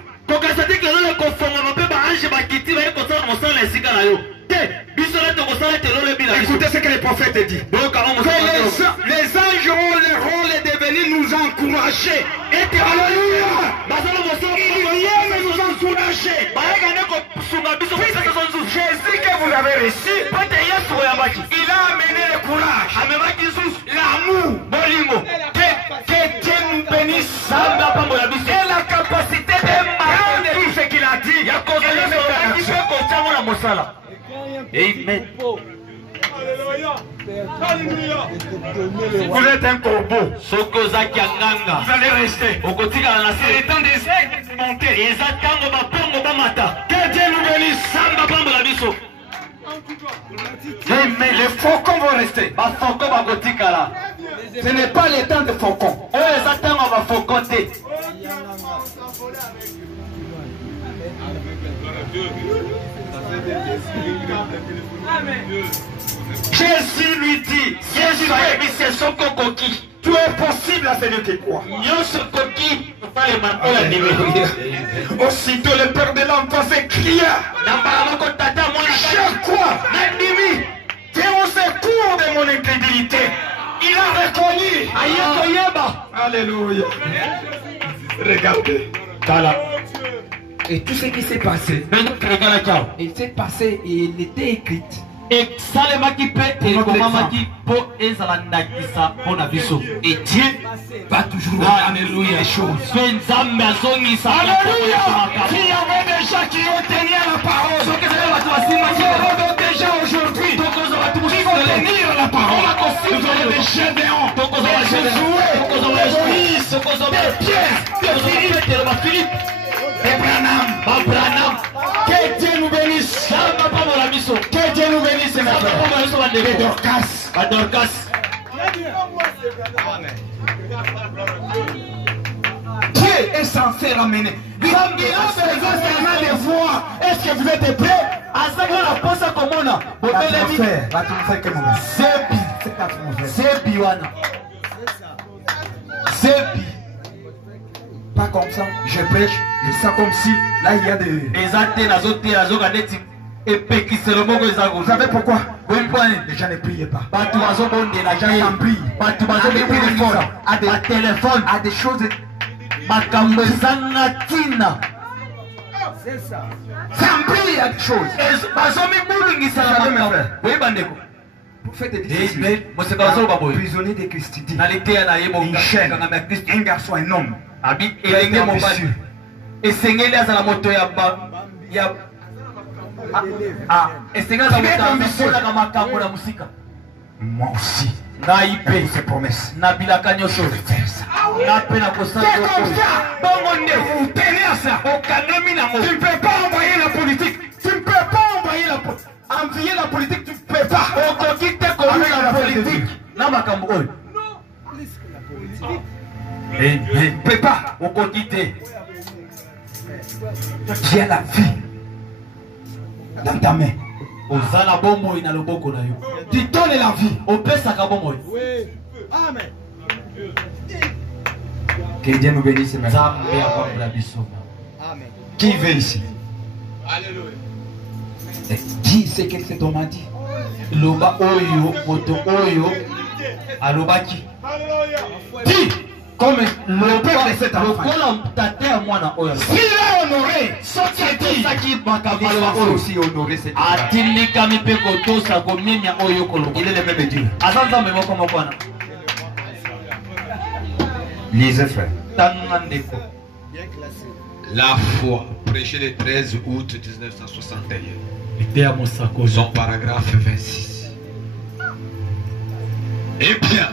Écoutez ce que les prophètes disent. Que les anges ont le rôle de venir nous encourager. Alléluia. Ils viennent nous encourager. Jésus que vous avez reçu Il a amené le courage, l'amour, que Dieu nous bénisse, et la capacité de marquer tout ce qu'il a dit. Amen. Vous êtes un corbeau. Vous allez rester. C'est le temps des aigles de monter. Que Dieu nous bénisse. Mais les faucons vont rester. Ce n'est pas le temps des faucons. Jésus lui dit, tout est possible à celui qui croit. Aussitôt le père de l'enfant s'écria, je crois, Dieu au secours de mon incrédulité. Il a reconnu. Alléluia. Regardez. Et tout ce qui s'est passé, il s'est passé et il était écrit. Et Dieu va toujours alléluia les choses. Alléluia. Il y avait des gens qui ont tenu la parole. Il y avait déjà aujourd'hui qui vont tenir la parole. Vous avez des gédéons, des Josué, des Moïse, des Pierre, des Philippe, des Branham. Que Dieu nous bénisse. Que Dieu nous bénisse. Des Dorcas. Dieu est censé ramener. Il a besoin seulement de voir. Est-ce que vous êtes prêts? Pas comme ça, je prêche, je sens comme si là il y a des. Vous savez pourquoi? Les gens ne prient pas. Les gens en prient. À des téléphones, à des choses. C'est ça. Ça en prie à des choses. Pour faire des difficiles, prisonnier de Christ, une chaîne, un garçon, un homme. Moi aussi. Naïpé ses promesses. Nabila Kanyo chose. Vous tenez à ça. Tu ne peux pas envoyer la politique. Tu ne peux pas envoyer la politique. Tu ne peux pas. Avec la politique. Non. Tu ne peux pas. Tu as la vie dans ta main. Tu donnes la vie. Oui. Amen. Que Dieu nous bénisse maintenant. Amen. Qui veut ici? Alléluia. Dis ce que cet homme a dit. Loba oyo, moto oyo, alobaki. Dis comme le père de cet enfant. S'il est honoré, ce qui est dit, il va aussi honorer cet enfant. Il est le même Dieu. Lisez, frère. La foi, prêché le 13 août 1961. Son paragraphe 26. Eh bien,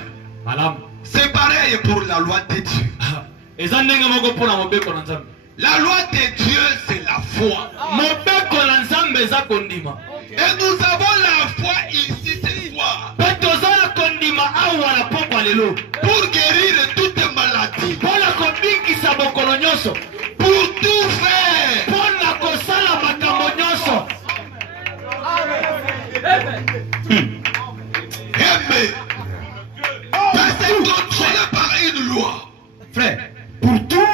c'est pareil pour la loi de Dieu. La loi de Dieu, c'est la foi. Et nous avons la foi ici ce soir. Pour guérir toute maladie. Pour tout faire. Amen. C'est contrôlé par une loi. Frère, pour tout,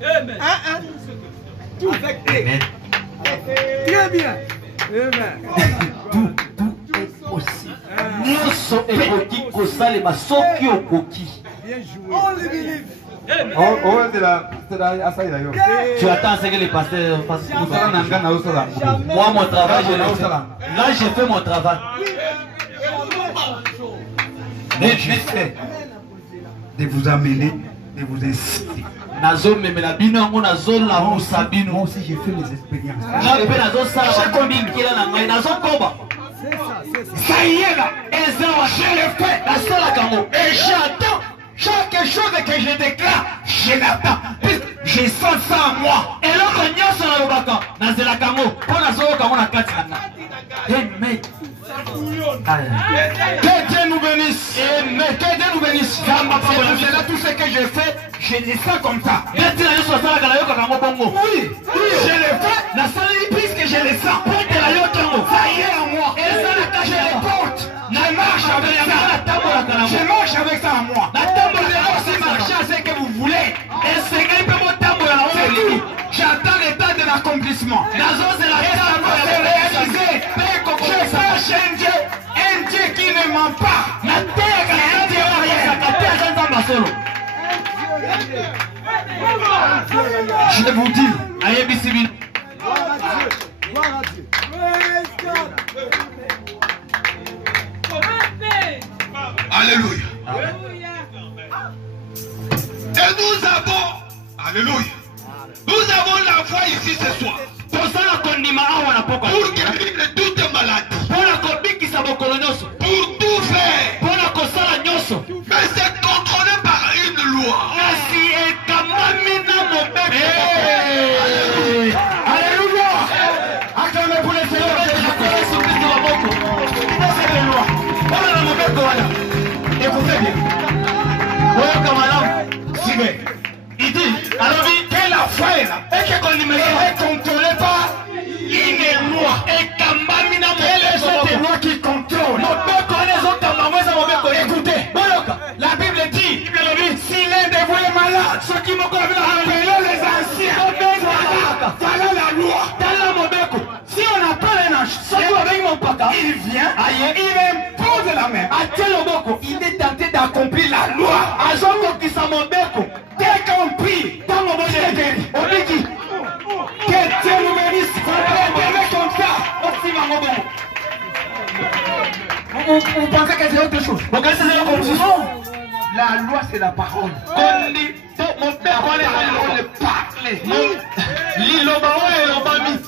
Amen. Très bien. Amen. tout est possible. Bien joué. Tu attends ce que les pasteurs fassent. Moi, mon travail, je l'ai fait. Là, j'ai fait mon travail. J'essaie de vous amener, de vous inciter. Moi aussi, j'ai fait les expériences. Ça y est là, je le fais. Et j'attends. Chaque chose que je déclare, je l'attends. Je sens ça en moi. Et là, quand il y a ça, Amen. Que Dieu nous bénisse. Amen. Que Dieu nous bénisse. C'est là tout ce que je fais, je dis ça comme ça. Oui, je le fais. Puisque je le sens. Ça y est en moi. Je le porte. Je marche avec ça. Je marche avec ça en moi. Vous devez aussi marcher à ce que vous voulez. J'attends l'état de l'accomplissement. Je cherche un Dieu qui ne ment pas. Je vous dis, alléluia. Et nous avons, alléluia, nous avons la foi ici ce soir. Pour guérir de toute maladie. Pour tout faire. Mais c'est contrôlé par une loi. Alléluia. Acclamez pour les Seigneurs. Écoutez bien. Il dit, alors que la foi est là. Et que qu'on est contrôlé par une loi. Quelle est cette loi qui contrôle? Écoutez, la Bible dit, si l'un de vous est malade, ceux qui m'ont appelé les anciens, voilà la loi. Si on appelle un ancien, il vient, il impose la main. Il est tenté d'accomplir la loi. Dès qu'on prie, dans mon bon guéri, on dit que Dieu nous bénisse. Comme ça, aussi vous pensez que c'est autre chose? Non, la loi c'est la parole.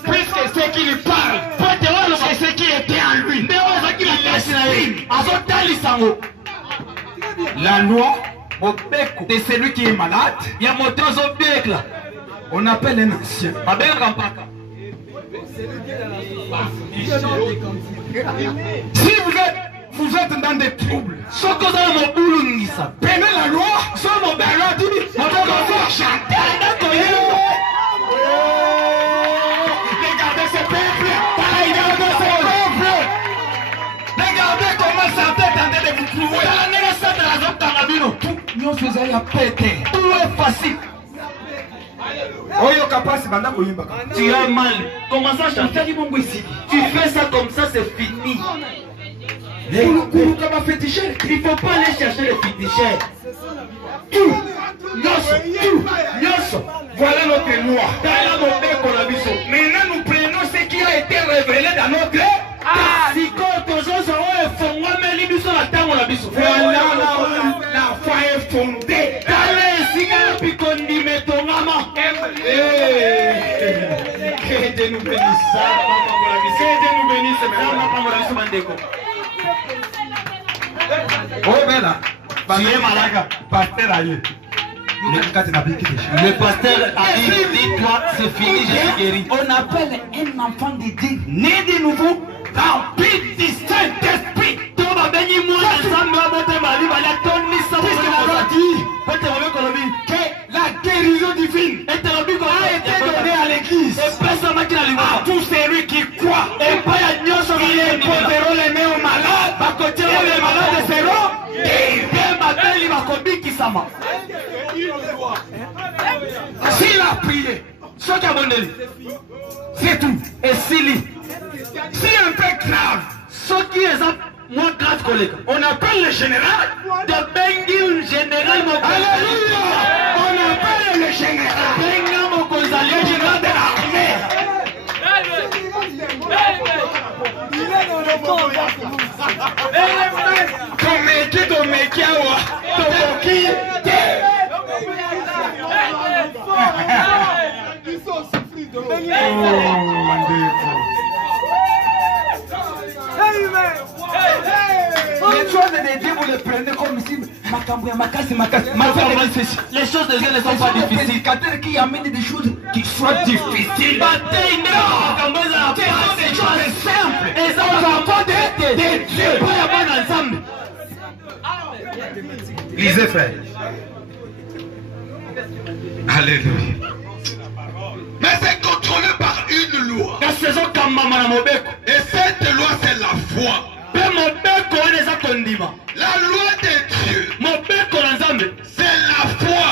Puisque c'est qui lui parle, c'est ce qui était en lui. La loi de celui qui est malade, on appelle un ancien. Si vous êtes dans des troubles, prenez la loi, regardez ce peuple, regardez comment ça peut tenter de vous clouer. Nous faisons la pété. Tout est facile. Tu as mal. Comment ça chanter? Tu fais ça comme ça, c'est fini. Il ne faut pas aller chercher les féticheurs. Tout. Voilà notre loi. Maintenant nous prenons ce qui a été révélé dans notre voilà la foi est fondée. Que Dieu nous bénisse. Le pasteur a dit, dis-toi, c'est fini, je suis guéri. On appelle un enfant de Dieu, né de nouveau, rempli du Saint-Esprit. Que la guérison divine a été donnée à l'église. À tous celui qui croit. Ils poseront les mains aux malades. Et les malades seront guéris. S'il a prié, c'est tout. Et s'il un peu grave, ce qui est moins grave collègue, on appelle le général de Bengil général. Alléluia. On général. Le général de l'armée. Les choses de Dieu, vous les prenez comme si les choses de Dieu ne sont pas difficiles. Qui amène des choses qui soient difficiles. Des choses simples. Et ça va pas de Dieu. Lisez, frère. Alléluia. Mais c'est contrôlé par une loi. Et cette loi, c'est la foi. La loi de Dieu, c'est la foi.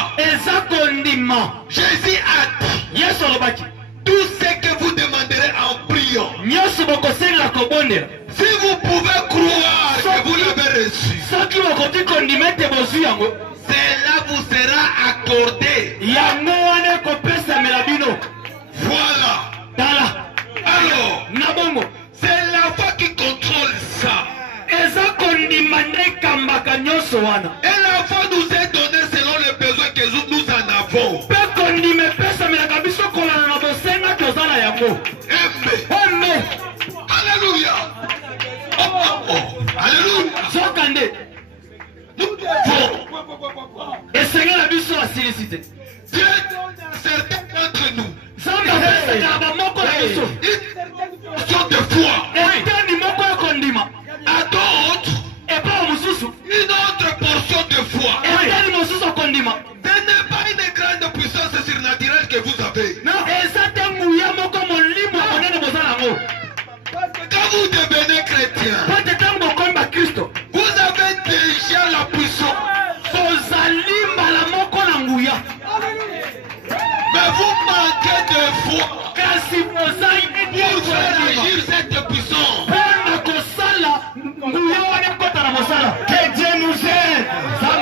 Jésus a dit, tout ce que vous demanderez en priant, si vous pouvez croire que vous l'avez reçu, cela vous sera accordé. Voilà. Alors, c'est la foi qui contrôle ça. Et la foi nous est donnée selon les besoins que nous en avons. Amen. Alléluia. Alléluia. Et Seigneur a vu sur la sollicité. Dieu, certains d'entre nous, une sorte de foi. À d'autres, une autre portion de foi. Ce n'est pas une grande puissance surnaturelle que vous avez. Quand vous devenez chrétien, vous avez déjà la puissance. Mais vous manquez de foi pour faire agir cette puissance. Que Dieu nous aide à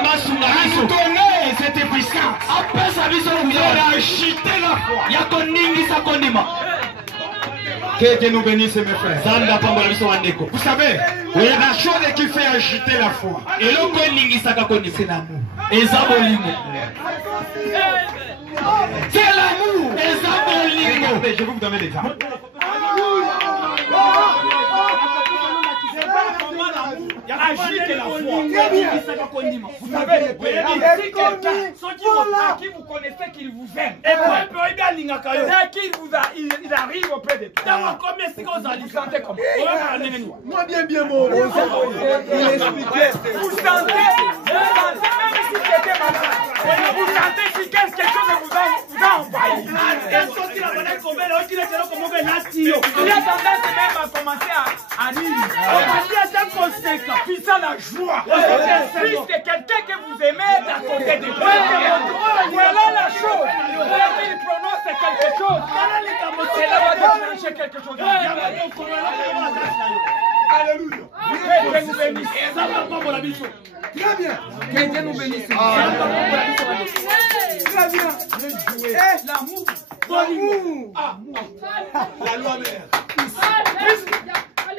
nous donner cette puissance. Pour agiter la foi. Que Dieu nous bénisse, mes frères. Vous savez, la chose qui fait agiter la foi, c'est l'amour. C'est l'amour. Je vais vous donner des exemples. Agite la foi. Vous savez, si quelqu'un qui vous connaissez qu'il vous aime, et qu'il arrive auprès de toi, vous sentez comment? Moi bien mon. Vous sentez, même si c'était malade, vous sentez si quelque chose vous a envahi. Il a tendance même à commencer à rire. Puis ça la joie. Puisque quelqu'un que vous aimez est à côté de vous. Voilà la chose. Il prononce quelque chose. C'est là va déclencher quelque chose. Alléluia. Que Dieu nous bénisse. Très bien. Que Dieu nous bénisse. Très bien. L'amour. La loi mère.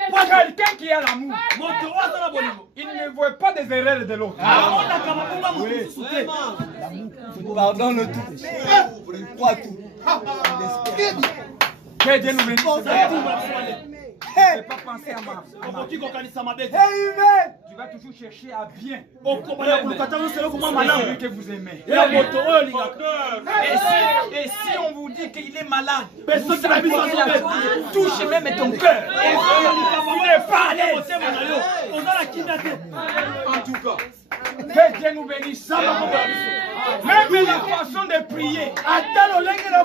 Pour quelqu'un qui a l'amour, il ne voit pas des erreurs de l'autre. Pardonne tout. Crois tout. Que Dieu nous bénisse. Je ne vais pas penser à ma. Tu vas toujours chercher à bien. Celui que vous aimez. Et si on vous dit qu'il est malade, touche même ton cœur. Il n'est pas à l'aise. En tout cas, que Dieu nous bénisse. Même la façon de prier,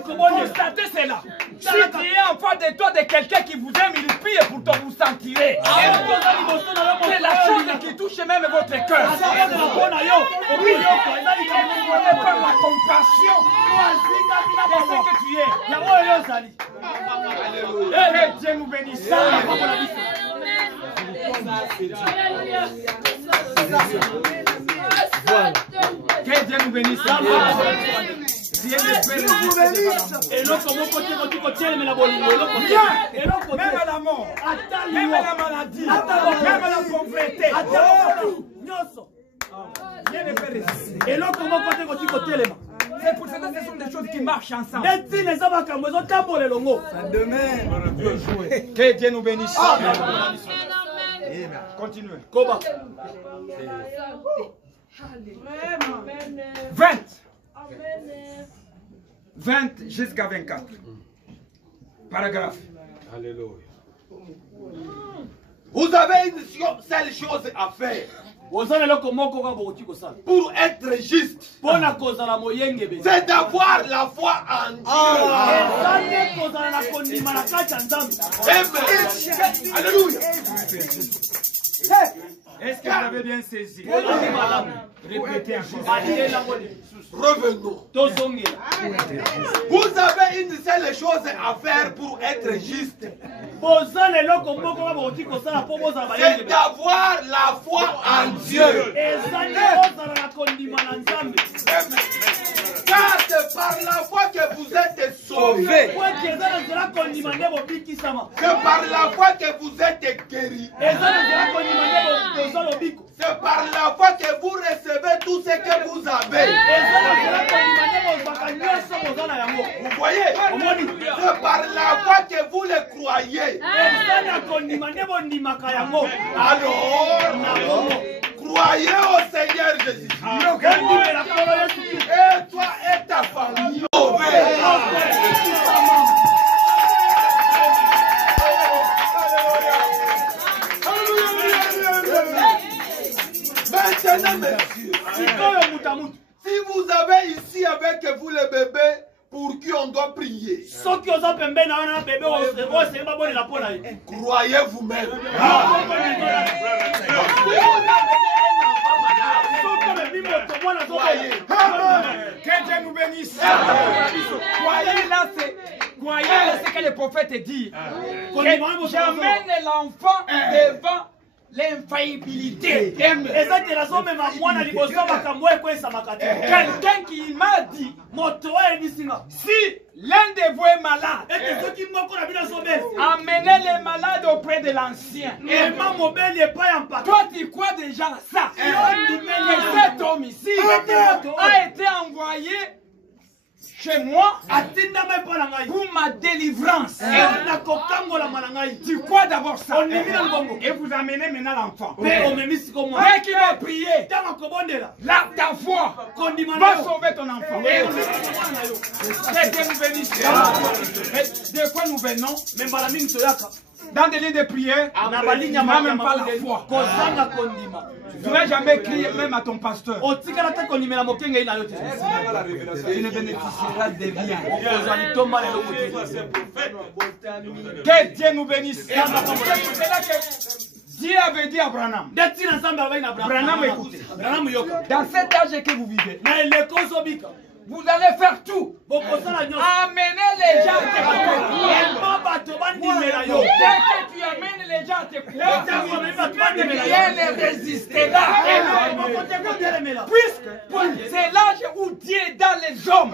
constatez cela. Si tu es en face de toi de quelqu'un qui vous aime, il prie pour toi, vous sentirez. C'est la chose qui touche même votre cœur. Vous prenez par la compassion de ce que tu es. Que Dieu nous bénisse. Que Dieu nous bénisse. Et l'autre, comment côté, mais la bonne. Même à la mort, même à la maladie, même à la pauvreté. Et l'autre, comment côté, c'est pour ça que ce sont des choses qui marchent ensemble. Que Dieu nous bénisse. Continuez. Koba. 20 jusqu'à 24. Paragraphe. Alléluia. Vous avez une seule chose à faire pour être juste. C'est d'avoir la foi en Dieu. Alléluia. Est-ce que vous avez bien saisi? Répétez encore. Revenons. Vous avez une seule chose à faire pour être juste. C'est d'avoir la foi en Dieu. Car c'est par la foi que vous êtes sauvés. C'est par la foi que vous êtes guéris. C'est par la foi que vous recevez tout ce que vous avez. Vous voyez? C'est par la foi que vous le croyez. Alors, croyez au Seigneur Jésus. Et toi et ta famille. Maintenant, messieurs, si vous avez ici avec vous le bébé pour qui on doit prier, croyez vous-même. Que Dieu nous bénisse. Croyez là, c'est que le prophète dit. J'amène l'enfant devant l'infaillibilité. Quelqu'un qui m'a dit, si l'un de vous est malade, amenez les malades auprès de l'ancien. Toi tu crois déjà à ça. Que cet homme ici a été envoyé chez moi pour ma délivrance. Tu crois d'abord ça. Et vous amenez maintenant l'enfant. Mais qui va prier, là, ta foi va sauver ton enfant. Que Dieu nous bénisse. De quoi nous venons? Dans des lignes de prière, on n'a même pas la foi. Tu n'as jamais crié même à ton pasteur. Tu ne bénéficieras de rien. Que Dieu nous bénisse. C'est là que Dieu avait dit à Branham. Branham, écoutez. Dans cet âge que vous vivez, vous allez faire tout. Amenez les gens à te croire. Dès que tu amènes les gens à te croire, rien ne résistera. Puisque c'est l'âge où Dieu est dans les hommes.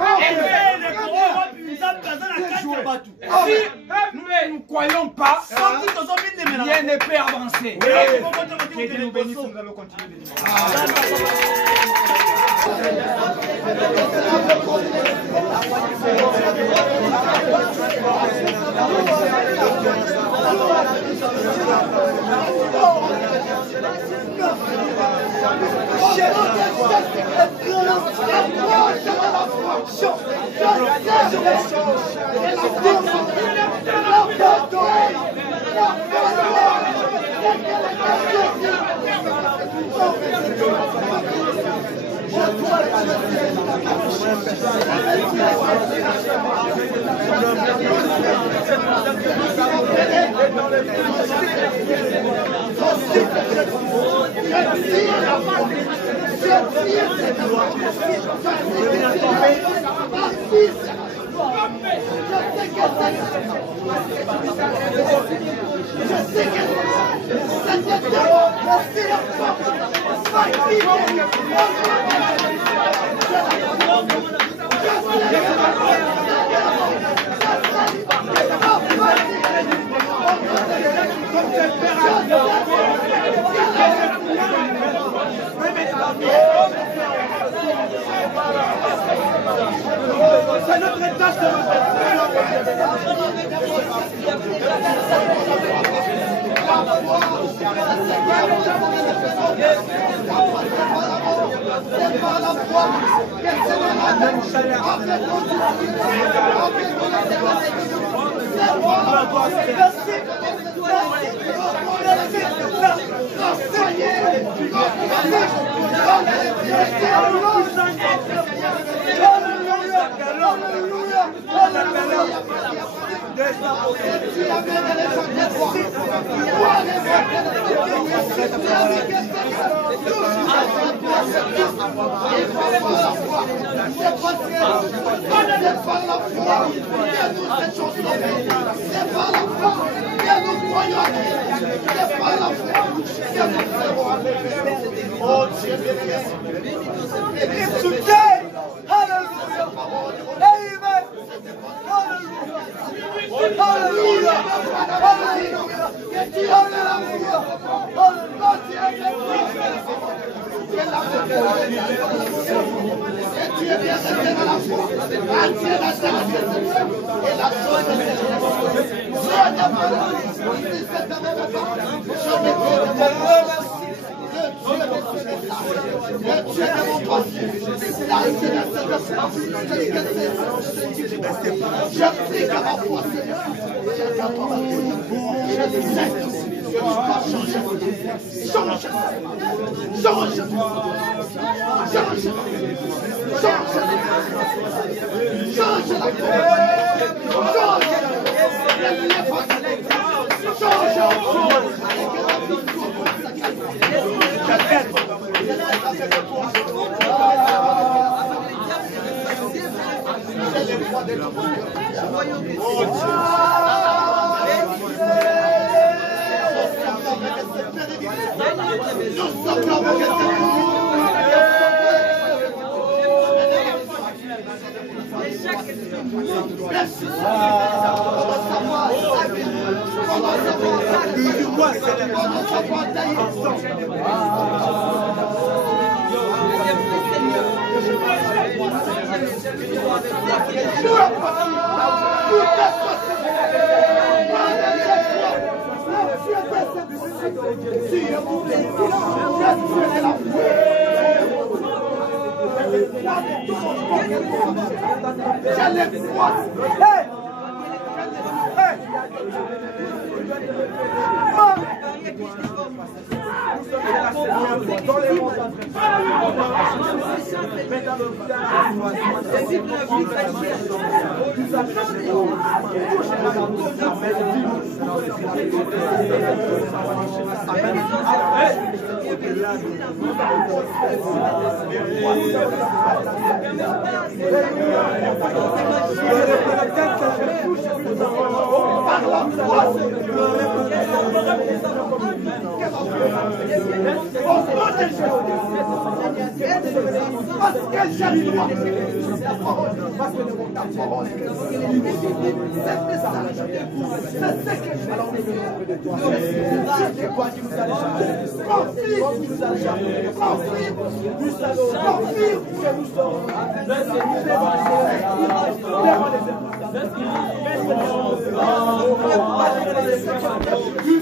Si nous ne croyons pas, rien ne peut avancer. Que Dieu nous bénisse, nous allons continuer. Je C'est notre tâche de j'applique à ma foi, Seigneur.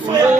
Soyez